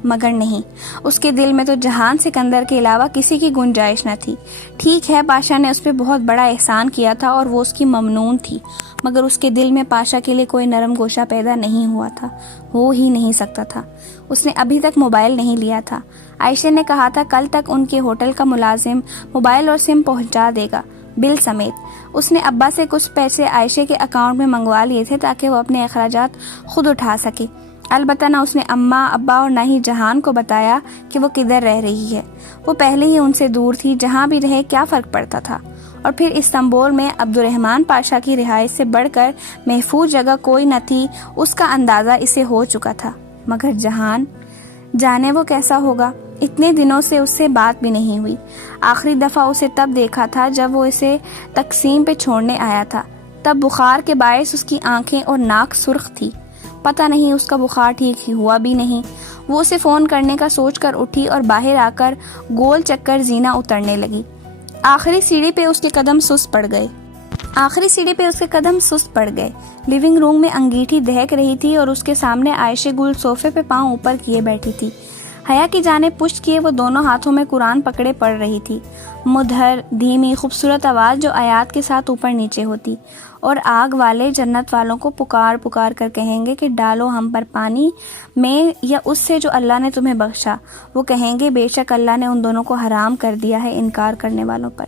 مگر نہیں، اس کے دل میں تو جہان سکندر کے علاوہ کسی کی گنجائش نہ تھی۔ ٹھیک ہے، پاشا نے اس پہ بہت بڑا احسان کیا تھا اور وہ اس کی ممنون تھی، مگر اس کے دل میں پاشا کے لیے کوئی نرم گوشہ پیدا نہیں ہوا تھا، ہو ہی نہیں سکتا تھا۔ اس نے ابھی تک موبائل نہیں لیا تھا۔ عائشہ نے کہا تھا کل تک ان کے ہوٹل کا ملازم موبائل اور سم پہنچا دے گا، بل سمیت۔ اس نے ابا سے کچھ پیسے عائشہ کے اکاؤنٹ میں منگوا لیے تھے تاکہ وہ اپنے اخراجات خود اٹھا سکے۔ البتہ نہ اس نے اماں ابا اور نہ ہی جہان کو بتایا کہ وہ کدھر رہ رہی ہے۔ وہ پہلے ہی ان سے دور تھی، جہاں بھی رہے کیا فرق پڑتا تھا، اور پھر استنبول میں عبد الرحمن پاشا کی رہائش سے بڑھ کر محفوظ جگہ کوئی نہ تھی، اس کا اندازہ اسے ہو چکا تھا۔ مگر جہان جانے وہ کیسا ہوگا، اتنے دنوں سے اس سے بات بھی نہیں ہوئی۔ آخری دفعہ اسے تب دیکھا تھا جب وہ اسے تقسیم پہ چھوڑنے آیا تھا، تب بخار کے باعث اس کی آنکھیں اور ناک سرخ تھی۔ پتہ نہیں اس کا بخار ٹھیک ہوا بھی نہیں۔ وہ اسے فون کرنے کا سوچ کر اٹھی اور باہر آ کر گول چکر زینہ اترنے لگی۔ آخری سیڑھی پہ اس کے قدم سست پڑ گئے۔ لیونگ روم میں انگیٹھی دہک رہی تھی اور اس کے سامنے عائشہ گل صوفے پہ پاؤں اوپر کیے بیٹھی تھی۔ حیا کی جانب پشت کیے وہ دونوں ہاتھوں میں قرآن پکڑے پڑھ رہی تھی، مدھر دھیمی خوبصورت آواز جو آیات کے ساتھ اوپر نیچے ہوتی، اور آگ والے جنت والوں کو پکار پکار کر کہیں گے کہ ڈالو ہم پر پانی میں یا اس سے جو اللہ نے تمہیں بخشا۔ وہ کہیں گے بے شک اللہ نے ان دونوں کو حرام کر دیا ہے انکار کرنے والوں پر۔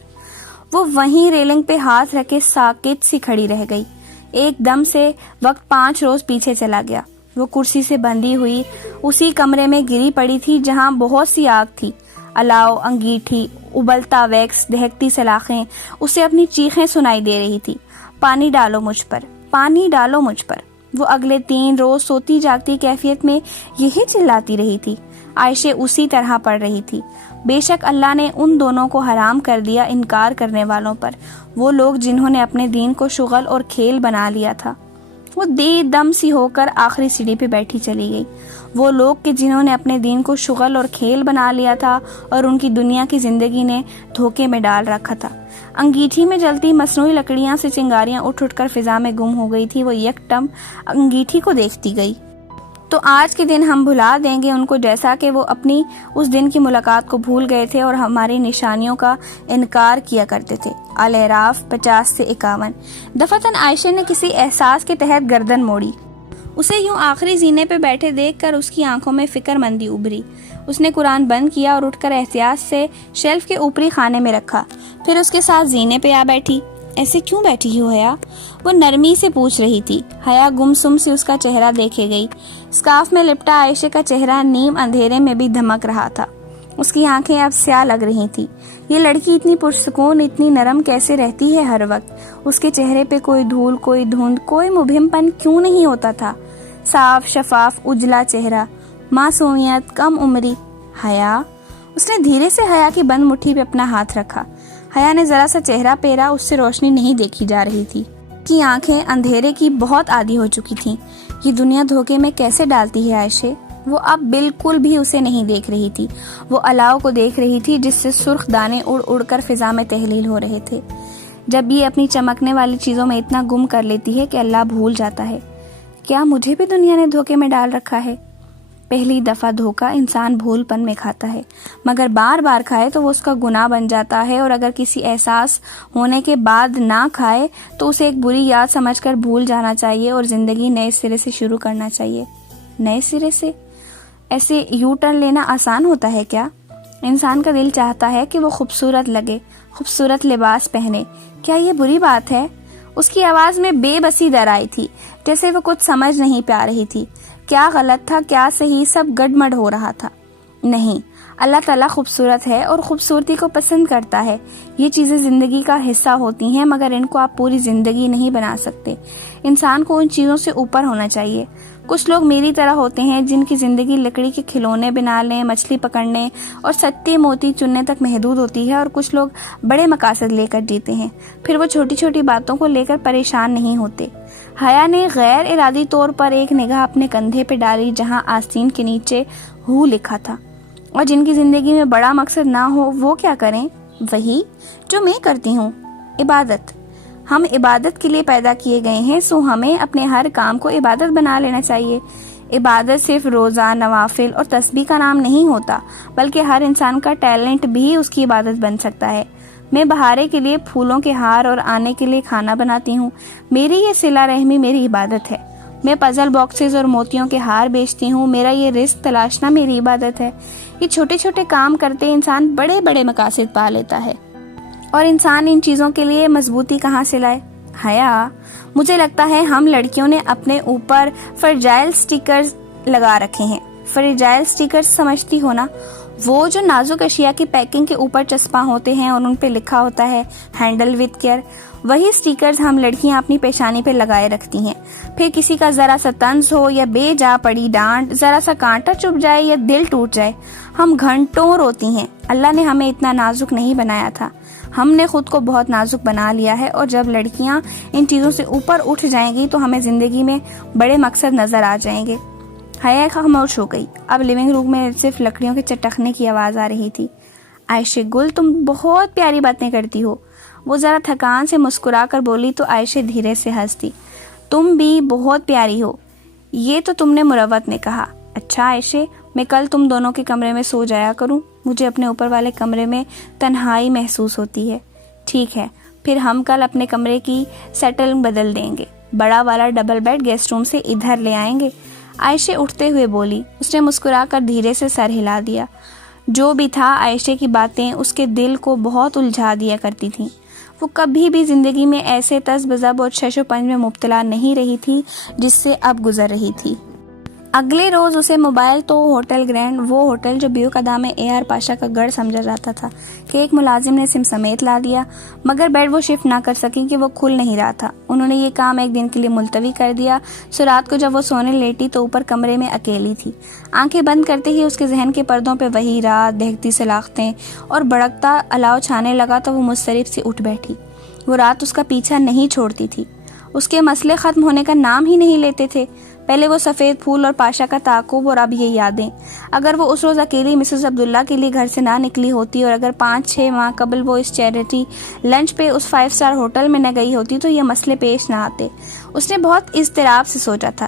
وہ وہیں ریلنگ پہ ہاتھ رکھے ساکت سی کھڑی رہ گئی۔ ایک دم سے وقت 5 روز پیچھے چلا گیا۔ وہ کرسی سے بندھی ہوئی اسی کمرے میں گری پڑی تھی جہاں بہت سی آگ تھی، الاؤ، انگیٹھی، ابلتا ویکس، دہکتی سلاخیں۔ اسے اپنی چیخیں سنائی دے رہی تھی، پانی ڈالو مجھ پر، پانی ڈالو مجھ پر۔ وہ اگلے 3 روز سوتی جاگتی کیفیت میں یہی چلاتی رہی تھی۔ عائشہ اسی طرح پڑھ رہی تھی، بے شک اللہ نے ان دونوں کو حرام کر دیا انکار کرنے والوں پر، وہ لوگ جنہوں نے اپنے دین کو شغل اور کھیل بنا لیا تھا۔ وہ دے دم سی ہو کر آخری سیڑھی پہ بیٹھی چلی گئی۔ وہ لوگ کہ جنہوں نے اپنے دین کو شغل اور کھیل بنا لیا تھا اور ان کی دنیا کی زندگی نے دھوکے میں ڈال رکھا تھا۔ انگیٹھی میں جلتی مصنوعی لکڑیاں سے چنگاریاں اٹھ کر فضا میں گم ہو گئی تھی۔ وہ یکدم انگیٹھی کو دیکھتی گئی۔ تو آج کے دن ہم بھلا دیں گے ان کو جیسا کہ وہ اپنی اس دن کی ملاقات کو بھول گئے تھے اور ہماری نشانیوں کا انکار کیا کرتے تھے۔ الاعراف 50 سے 51۔ دفعتاً عائشہ نے کسی احساس کے تحت گردن موڑی۔ اسے یوں آخری زینے پہ بیٹھے دیکھ کر اس کی آنکھوں میں فکر مندی ابھری۔ اس نے قرآن بند کیا اور اٹھ کر احتیاط سے شیلف کے اوپری خانے میں رکھا، پھر اس کے ساتھ زینے پہ آ بیٹھی۔ ایسے کیوں بیٹھی ہو حیا؟ وہ نرمی سے پوچھ رہی تھی۔ حیا گمسم سے اس کا چہرہ دیکھے گئی۔ اسکارف میں لپٹا عائشہ کا چہرہ نیم اندھیرے میں بھی دھمک رہا تھا۔ اس کی آنکھیں اب سیاہ لگ رہی تھی۔ یہ لڑکی اتنی پرسکون، اتنی نرم کیسے رہتی ہے ہر وقت؟ اس کے چہرے پہ کوئی دھول، کوئی دھند، کوئی مبہم پن کیوں نہیں ہوتا تھا؟ صاف شفاف اجلا چہرہ، معصومیت، کم عمری۔ حیا؟ اس نے دھیرے سے حیا کی بند مٹھی پہ اپنا ہاتھ رکھا۔ حیا نے ذرا سا چہرہ پھیرا، اس سے روشنی نہیں دیکھی جا رہی تھی۔ کی آنکھیں اندھیرے کی بہت عادی ہو چکی تھیں۔ یہ دنیا دھوکے میں کیسے ڈالتی ہے عائشہ؟ وہ اب بالکل بھی اسے نہیں دیکھ رہی تھی۔ وہ الاؤ کو دیکھ رہی تھی جس سے سرخ دانے اڑ اڑ کر فضا میں تحلیل ہو رہے تھے۔ جب یہ اپنی چمکنے والی چیزوں میں اتنا گم کر لیتی ہے کہ اللہ بھول جاتا ہے۔ کیا مجھے بھی دنیا نے دھوکے میں ڈال رکھا ہے؟ پہلی دفعہ دھوکا انسان بھول پن میں کھاتا ہے، مگر بار بار کھائے تو وہ اس کا گناہ بن جاتا ہے، اور اگر کسی احساس ہونے کے بعد نہ کھائے تو اسے ایک بری یاد سمجھ کر بھول جانا چاہیے اور زندگی نئے سرے سے شروع کرنا چاہیے۔ نئے سرے سے؟ ایسے یو ٹرن لینا آسان ہوتا ہے کیا؟ انسان کا دل چاہتا ہے کہ وہ خوبصورت لگے، خوبصورت لباس پہنے۔ کیا یہ بری بات ہے؟ اس کی آواز میں بے بسی در آئی تھی، جیسے وہ کچھ سمجھ نہیں پا رہی تھی۔ کیا غلط تھا، کیا صحیح، سب گڈمڈ ہو رہا تھا۔ نہیں، اللہ تعالیٰ خوبصورت ہے اور خوبصورتی کو پسند کرتا ہے۔ یہ چیزیں زندگی کا حصہ ہوتی ہیں، مگر ان کو آپ پوری زندگی نہیں بنا سکتے۔ انسان کو ان چیزوں سے اوپر ہونا چاہیے۔ کچھ لوگ میری طرح ہوتے ہیں جن کی زندگی لکڑی کے کھلونے بنانے، مچھلی پکڑنے اور ستے موتی چننے تک محدود ہوتی ہے، اور کچھ لوگ بڑے مقاصد لے کر جیتے ہیں، پھر وہ چھوٹی چھوٹی باتوں کو لے کر پریشان نہیں ہوتے۔ حیا نے غیر ارادی طور پر ایک نگاہ اپنے کندھے پہ ڈالی جہاں آستین کے نیچے ہو لکھا تھا۔ اور جن کی زندگی میں بڑا مقصد نہ ہو وہ کیا کریں؟ وہی جو میں کرتی ہوں، عبادت۔ ہم عبادت کے لیے پیدا کیے گئے ہیں، سو ہمیں اپنے ہر کام کو عبادت بنا لینا چاہیے۔ عبادت صرف روزہ، نوافل اور تسبیح کا نام نہیں ہوتا، بلکہ ہر انسان کا ٹیلنٹ بھی اس کی عبادت بن سکتا ہے۔ میں بہارے کے لیے پھولوں کے ہار اور آنے کے لیے کھانا بناتی ہوں، میری یہ صلہ رحمی میری عبادت ہے۔ میں پزل باکسز اور موتیوں کے ہار بیچتی ہوں، میرا یہ رزق تلاشنا میری عبادت ہے۔ یہ چھوٹے چھوٹے کام کرتے انسان بڑے بڑے مقاصد پا لیتا ہے، اور انسان ان چیزوں کے لیے مضبوطی کہاں سے لائے؟ حیا، مجھے لگتا ہے ہم لڑکیوں نے اپنے اوپر فرجائل سٹیکرز لگا رکھے ہیں۔ فرجائل سٹیکرز سمجھتی ہو نا؟ وہ جو نازک اشیاء کی پیکنگ کے اوپر چسپاں ہوتے ہیں اور ان پہ لکھا ہوتا ہے ہینڈل وتھ کیئر، وہی سٹیکرز ہم لڑکیاں اپنی پیشانی پہ لگائے رکھتی ہیں۔ پھر کسی کا ذرا سا طنز ہو یا بے جا پڑی ڈانٹ، ذرا سا کانٹا چبھ جائے یا دل ٹوٹ جائے، ہم گھنٹوں روتی ہیں۔ اللہ نے ہمیں اتنا نازک نہیں بنایا تھا، ہم نے خود کو بہت نازک بنا لیا ہے، اور جب لڑکیاں ان چیزوں سے اوپر اٹھ جائیں گی تو ہمیں زندگی میں بڑے مقصد نظر آ جائیں گے۔ حیا خاموش ہو گئی۔ اب لیونگ روم میں صرف لکڑیوں کے چٹکنے کی آواز آ رہی تھی۔ عائشہ گل، تم بہت پیاری باتیں کرتی ہو، وہ ذرا تھکان سے مسکرا کر بولی تو عائشہ دھیرے سے ہنس دی۔ تم بھی بہت پیاری ہو، یہ تو تم نے مروت نے کہا۔ اچھا عائشہ، میں کل تم دونوں کے کمرے میں سو جایا کروں، مجھے اپنے اوپر والے کمرے میں تنہائی محسوس ہوتی ہے۔ ٹھیک ہے، پھر ہم کل اپنے کمرے کی سیٹل بدل دیں گے، بڑا والا ڈبل بیڈ گیسٹ روم سے ادھر لے آئیں گے۔ عائشہ اٹھتے ہوئے بولی۔ اس نے مسکرا کر دھیرے سے سر ہلا دیا۔ جو بھی تھا، عائشہ کی باتیں اس کے دل کو بہت الجھا دیا کرتی تھیں۔ وہ کبھی بھی زندگی میں ایسے تذ بذب اور شش و پنج میں مبتلا نہیں رہی تھی جس سے اب گزر رہی تھی۔ اگلے روز اسے موبائل تو ہوٹل گرینڈ، وہ ہوٹل جو بیو قدام میں اے آر پاشا کا گڑھ سمجھا جاتا تھا، کہ ایک ملازم نے سم سمیت لا دیا، مگر بیڈ وہ شفٹ نہ کر سکیں کہ وہ کھل نہیں رہا تھا۔ انہوں نے یہ کام ایک دن کے لیے ملتوی کر دیا۔ سو رات کو جب وہ سونے لیٹی تو اوپر کمرے میں اکیلی تھی۔ آنکھیں بند کرتے ہی اس کے ذہن کے پردوں پہ وہی رات، دہکتی سلاختیں اور بڑکتا الاؤ چھانے لگا تو وہ مضطرب سی اٹھ بیٹھی۔ وہ رات اس کا پیچھا نہیں چھوڑتی تھی، اس کے مسئلے ختم ہونے کا نام ہی نہیں لیتے تھے۔ پہلے وہ سفید پھول اور پاشا کا تعاقب، اور اب یہ یادیں۔ اگر وہ اس روز اکیلی مسز عبداللہ کے لیے گھر سے نہ نکلی ہوتی، اور اگر 5-6 ماہ قبل وہ اس چیریٹی لنچ پہ اس 5 اسٹار ہوٹل میں نہ گئی ہوتی تو یہ مسئلے پیش نہ آتے۔ اس نے بہت اضطراب سے سوچا تھا۔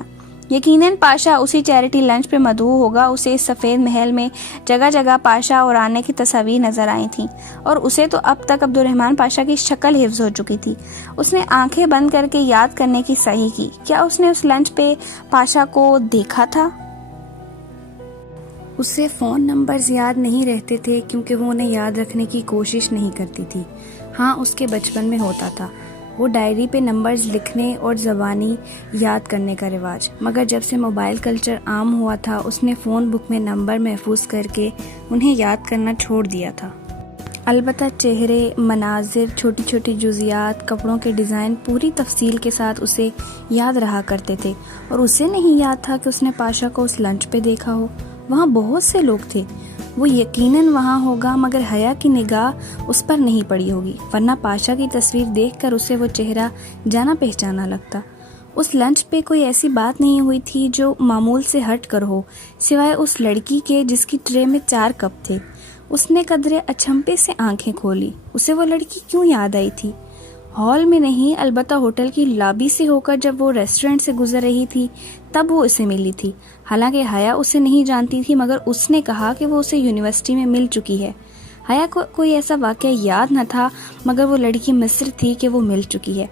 یقیناً پاشا اسی چیریٹی لنچ پہ مدعو ہوگا۔ اسے اس سفید محل میں جگہ جگہ پاشا اور آنے کی تصاویر نظر آئی تھیں، اور اسے تو اب تک عبدالرحمن پاشا کی شکل حفظ ہو چکی تھی۔ اس نے آنکھیں بند کر کے یاد کرنے کی صحیح کی۔ کیا اس نے اس لنچ پہ پاشا کو دیکھا تھا؟ اسے فون نمبرز یاد نہیں رہتے تھے کیونکہ وہ انہیں یاد رکھنے کی کوشش نہیں کرتی تھی۔ ہاں، اس کے بچپن میں ہوتا تھا، وہ ڈائری پہ نمبرز لکھنے اور زبانی یاد کرنے کا رواج، مگر جب سے موبائل کلچر عام ہوا تھا اس نے فون بک میں نمبر محفوظ کر کے انہیں یاد کرنا چھوڑ دیا تھا۔ البتہ چہرے، مناظر، چھوٹی چھوٹی جزیات، کپڑوں کے ڈیزائن پوری تفصیل کے ساتھ اسے یاد رہا کرتے تھے، اور اسے نہیں یاد تھا کہ اس نے پاشا کو اس لنچ پہ دیکھا ہو۔ وہاں بہت سے لوگ تھے، وہ یقیناً وہاں ہوگا، مگر حیا کی نگاہ اس پر نہیں پڑی ہوگی، ورنہ پاشا کی تصویر دیکھ کر اسے وہ چہرہ جانا پہچانا لگتا۔ اس لنچ پہ کوئی ایسی بات نہیں ہوئی تھی جو معمول سے ہٹ کر ہو، سوائے اس لڑکی کے جس کی ٹرے میں 4 کپ تھے۔ اس نے قدرے اچھمپے سے آنکھیں کھولی۔ اسے وہ لڑکی کیوں یاد آئی تھی؟ ہال میں نہیں، البتہ ہوٹل کی لابی سے ہو کر جب وہ ریسٹورنٹ سے گزر رہی تھی تب وہ اسے ملی تھی۔ حالانکہ حیا اسے نہیں جانتی تھی، مگر اس نے کہا کہ وہ اسے یونیورسٹی میں مل چکی ہے۔ حیا کو کوئی ایسا واقعہ یاد نہ تھا، مگر وہ لڑکی مصر تھی کہ وہ مل چکی ہے۔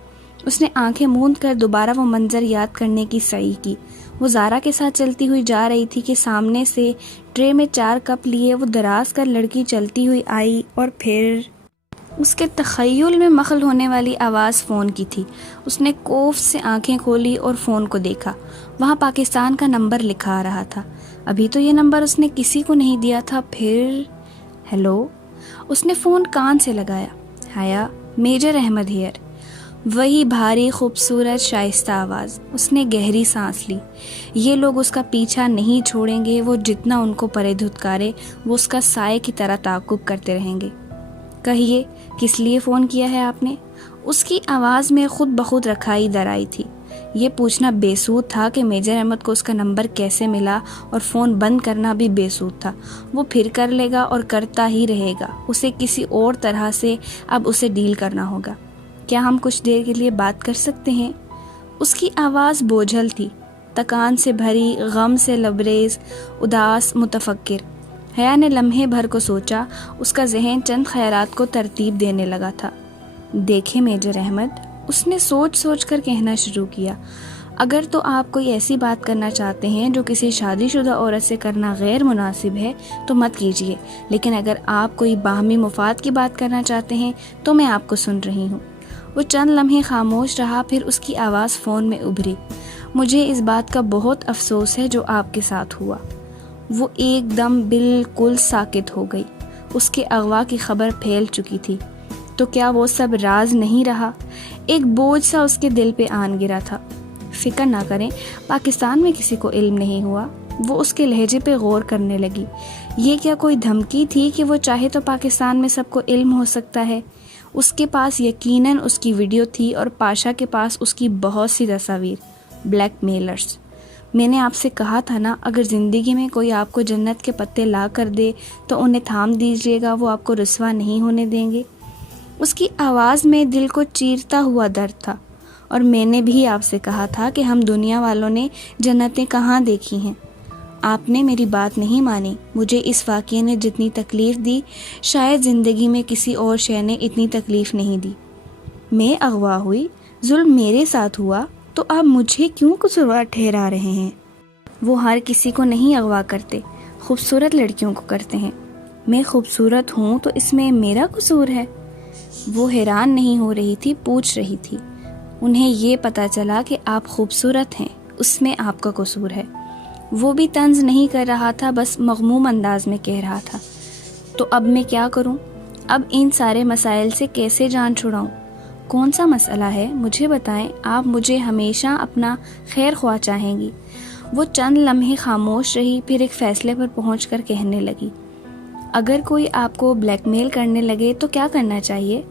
اس نے آنکھیں موند کر دوبارہ وہ منظر یاد کرنے کی سعی کی۔ وہ زارا کے ساتھ چلتی ہوئی جا رہی تھی کہ سامنے سے ٹرے میں 4 کپ لیے وہ دراز کر لڑکی چلتی ہوئی آئی، اور پھر اس کے تخیل میں مخل ہونے والی آواز فون کی تھی۔ اس نے کوف سے آنکھیں کھولی اور فون کو دیکھا۔ وہاں پاکستان کا نمبر لکھا آ رہا تھا۔ ابھی تو یہ نمبر اس نے کسی کو نہیں دیا تھا۔ پھر ہیلو، اس نے فون کان سے لگایا۔ حیا، میجر احمد ہیئر۔ وہی بھاری، خوبصورت، شائستہ آواز۔ اس نے گہری سانس لی۔ یہ لوگ اس کا پیچھا نہیں چھوڑیں گے، وہ جتنا ان کو پرے دھتکارے وہ اس کا سائے کی طرح تعاقب کرتے رہیں گے۔ کہیے، کس لیے فون کیا ہے آپ نے؟ اس کی آواز میں خود بخود رکھائی در آئی تھی۔ یہ پوچھنا بے سود تھا کہ میجر احمد کو اس کا نمبر کیسے ملا، اور فون بند کرنا بھی بے سود تھا۔ وہ پھر کر لے گا اور کرتا ہی رہے گا۔ اسے کسی اور طرح سے اب اسے ڈیل کرنا ہوگا۔ کیا ہم کچھ دیر کے لیے بات کر سکتے ہیں؟ اس کی آواز بوجھل تھی، تکان سے بھری، غم سے لبریز، اداس، متفکر۔ حیا نے لمحے بھر کو سوچا۔ اس کا ذہن چند خیالات کو ترتیب دینے لگا تھا۔ دیکھیں میجر احمد، اس نے سوچ سوچ کر کہنا شروع کیا، اگر تو آپ کوئی ایسی بات کرنا چاہتے ہیں جو کسی شادی شدہ عورت سے کرنا غیر مناسب ہے تو مت کیجیے، لیکن اگر آپ کوئی باہمی مفاد کی بات کرنا چاہتے ہیں تو میں آپ کو سن رہی ہوں۔ وہ چند لمحے خاموش رہا، پھر اس کی آواز فون میں ابھری۔ مجھے اس بات کا بہت افسوس ہے جو آپ کے ساتھ ہوا۔ وہ ایک دم بالکل ساکت ہو گئی۔ اس کے اغوا کی خبر پھیل چکی تھی۔ تو کیا وہ سب راز نہیں رہا؟ ایک بوجھ سا اس کے دل پہ آن گرا تھا۔ فکر نہ کریں، پاکستان میں کسی کو علم نہیں ہوا۔ وہ اس کے لہجے پہ غور کرنے لگی۔ یہ کیا کوئی دھمکی تھی کہ وہ چاہے تو پاکستان میں سب کو علم ہو سکتا ہے؟ اس کے پاس یقیناً اس کی ویڈیو تھی اور پاشا کے پاس اس کی بہت سی تصاویر۔ Black mailers. میں نے آپ سے کہا تھا نا، اگر زندگی میں کوئی آپ کو جنت کے پتے لا کر دے تو انہیں تھام دیجیے گا، وہ آپ کو رسوا نہیں ہونے دیں گے۔ اس کی آواز میں دل کو چیرتا ہوا درد تھا۔ اور میں نے بھی آپ سے کہا تھا کہ ہم دنیا والوں نے جنتیں کہاں دیکھی ہیں۔ آپ نے میری بات نہیں مانی۔ مجھے اس واقعے نے جتنی تکلیف دی، شاید زندگی میں کسی اور شے نے اتنی تکلیف نہیں دی۔ میں اغوا ہوئی، ظلم میرے ساتھ ہوا، تو آپ مجھے کیوں قصوروار ٹھہرا رہے ہیں؟ وہ ہر کسی کو نہیں اغوا کرتے، خوبصورت لڑکیوں کو کرتے ہیں۔ میں خوبصورت ہوں تو اس میں میرا قصور ہے؟ وہ حیران نہیں ہو رہی تھی، پوچھ رہی تھی۔ انہیں یہ پتا چلا کہ آپ خوبصورت ہیں، اس میں آپ کا قصور ہے۔ وہ بھی طنز نہیں کر رہا تھا، بس مغموم انداز میں کہہ رہا تھا۔ تو اب میں کیا کروں؟ اب ان سارے مسائل سے کیسے جان چھڑاؤں؟ کون سا مسئلہ ہے؟ مجھے بتائیں۔ آپ مجھے ہمیشہ اپنا خیر خواہ چاہیں گی۔ وہ چند لمحے خاموش رہی، پھر ایک فیصلے پر پہنچ کر کہنے لگی، اگر کوئی آپ کو بلیک میل کرنے لگے تو کیا کرنا چاہیے؟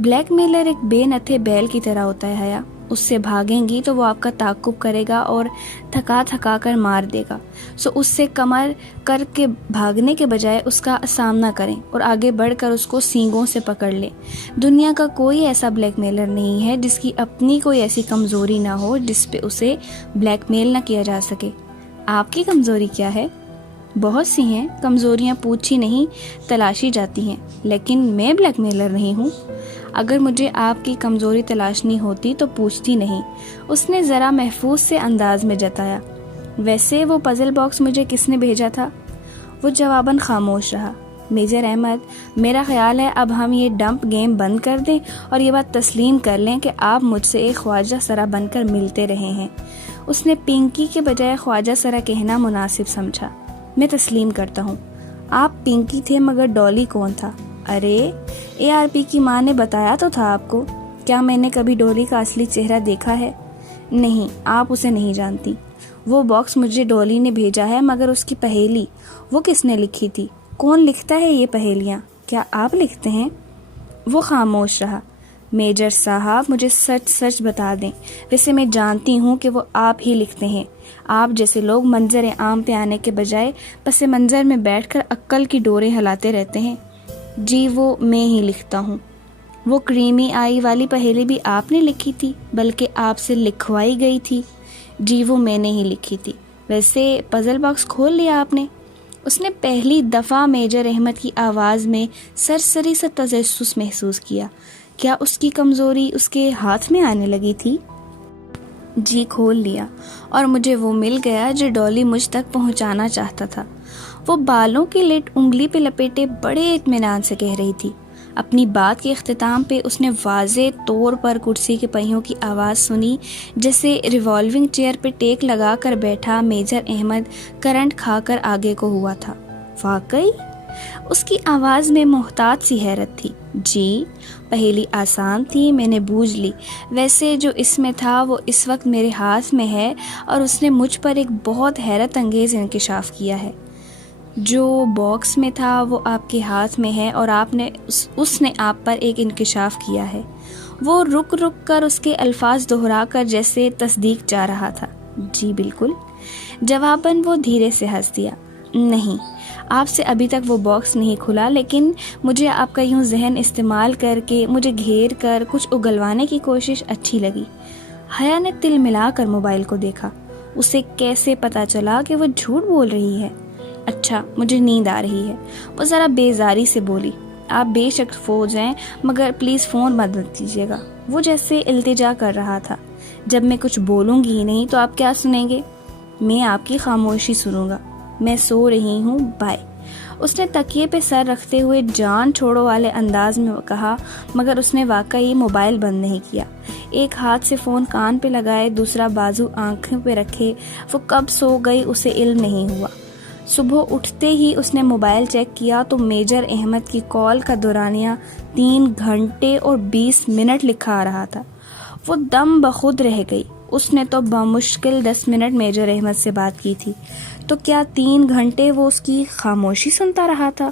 بلیک میلر ایک بے نتھے بیل کی طرح ہوتا ہے حیا۔ اس سے بھاگیں گی تو وہ آپ کا تعاقب کرے گا اور تھکا کر مار دے گا۔ سو اس سے کمر کر کے بھاگنے کے بجائے اس کا سامنا کریں اور آگے بڑھ کر اس کو سینگوں سے پکڑ لیں۔ دنیا کا کوئی ایسا بلیک میلر نہیں ہے جس کی اپنی کوئی ایسی کمزوری نہ ہو جس پہ اسے بلیک میل نہ کیا جا سکے۔ آپ کی کمزوری کیا ہے؟ بہت سی ہیں کمزوریاں، پوچھی نہیں تلاشی جاتی ہیں، لیکن میں بلیک میلر نہیں ہوں۔ اگر مجھے آپ کی کمزوری تلاشنی ہوتی تو پوچھتی نہیں، اس نے ذرا محفوظ سے انداز میں جتایا۔ ویسے وہ پزل باکس مجھے کس نے بھیجا تھا؟ وہ جواباً خاموش رہا۔ میجر احمد، میرا خیال ہے اب ہم یہ ڈمپ گیم بند کر دیں اور یہ بات تسلیم کر لیں کہ آپ مجھ سے ایک خواجہ سرا بن کر ملتے رہے ہیں۔ اس نے پنکی کے بجائے خواجہ سرا کہنا مناسب سمجھا۔ میں تسلیم کرتا ہوں، آپ پنکی تھے، مگر ڈولی کون تھا؟ ارے ARP کی ماں نے بتایا تو تھا آپ کو۔ کیا میں نے کبھی ڈولی کا اصلی چہرہ دیکھا ہے؟ نہیں، آپ اسے نہیں جانتی۔ وہ باکس مجھے ڈولی نے بھیجا ہے، مگر اس کی پہیلی وہ کس نے لکھی تھی؟ کون لکھتا ہے یہ پہیلیاں؟ کیا آپ لکھتے ہیں؟ وہ خاموش رہا۔ میجر صاحب، مجھے سچ سچ بتا دیں، ویسے میں جانتی ہوں کہ وہ آپ ہی لکھتے ہیں۔ آپ جیسے لوگ منظر عام پہ آنے کے بجائے پس منظر میں بیٹھ کر عقل کی ڈوریں ہلاتے رہتے ہیں۔ جی وہ میں ہی لکھتا ہوں۔ وہ کریمی آئی والی پہیلی بھی آپ نے لکھی تھی؟ بلکہ آپ سے لکھوائی گئی تھی؟ جی وہ میں نے ہی لکھی تھی۔ ویسے پزل باکس کھول لیا آپ نے؟ اس نے پہلی دفعہ میجر احمد کی آواز میں سرسری سا تجسس محسوس کیا۔ کیا اس کی کمزوری اس کے ہاتھ میں آنے لگی تھی؟ جی کھول لیا، اور مجھے وہ مل گیا جو ڈولی مجھ تک پہنچانا چاہتا تھا۔ وہ بالوں کی لٹ انگلی پہ لپیٹے بڑے اطمینان سے کہہ رہی تھی۔ اپنی بات کے اختتام پہ اس نے واضح طور پر کرسی کے پہیوں کی آواز سنی، جیسے ریوالونگ چیئر پہ ٹیک لگا کر بیٹھا میجر احمد کرنٹ کھا کر آگے کو ہوا تھا۔ واقعی؟ اس کی آواز میں محتاط سی حیرت تھی۔ جی پہیلی آسان تھی، میں نے بوجھ لی۔ ویسے جو اس میں تھا وہ اس وقت میرے ہاتھ میں ہے، اور اس نے مجھ پر ایک بہت حیرت انگیز انکشاف کیا ہے۔ جو باکس میں تھا وہ آپ کے ہاتھ میں ہے، اور اس نے آپ پر ایک انکشاف کیا ہے۔ وہ رک کر اس کے الفاظ دہرا کر جیسے تصدیق چاہ رہا تھا۔ جی بالکل۔ جواباً وہ دھیرے سے ہنس دیا۔ نہیں، آپ سے ابھی تک وہ باکس نہیں کھلا، لیکن مجھے آپ کا یوں ذہن استعمال کر کے مجھے گھیر کر کچھ اگلوانے کی کوشش اچھی لگی۔ حیا نے تل ملا کر موبائل کو دیکھا۔ اسے کیسے پتا چلا کہ وہ جھوٹ بول رہی ہے؟ اچھا، مجھے نیند آ رہی ہے، وہ ذرا بیزاری سے بولی۔ آپ بے شک فوج ہیں، مگر پلیز فون مت دیجیے گا۔ وہ جیسے التجا کر رہا تھا۔ جب میں کچھ بولوں گی ہی نہیں تو آپ کیا سنیں گے؟ میں آپ کی خاموشی سنوں گا۔ میں سو رہی ہوں، بائے۔ اس نے تکیے پہ سر رکھتے ہوئے جان چھوڑو والے انداز میں کہا، مگر اس نے واقعی موبائل بند نہیں کیا۔ ایک ہاتھ سے فون کان پہ لگائے، دوسرا بازو آنکھوں پہ رکھے، وہ کب سو گئی اسے علم نہیں ہوا۔ صبح اٹھتے ہی اس نے موبائل چیک کیا تو میجر احمد کی کال کا دورانیہ 3 گھنٹے اور 20 منٹ لکھا آ رہا تھا۔ وہ دم بخود رہ گئی۔ اس نے تو بمشکل 10 منٹ میجر احمد سے بات کی تھی، تو کیا 3 گھنٹے وہ اس کی خاموشی سنتا رہا تھا؟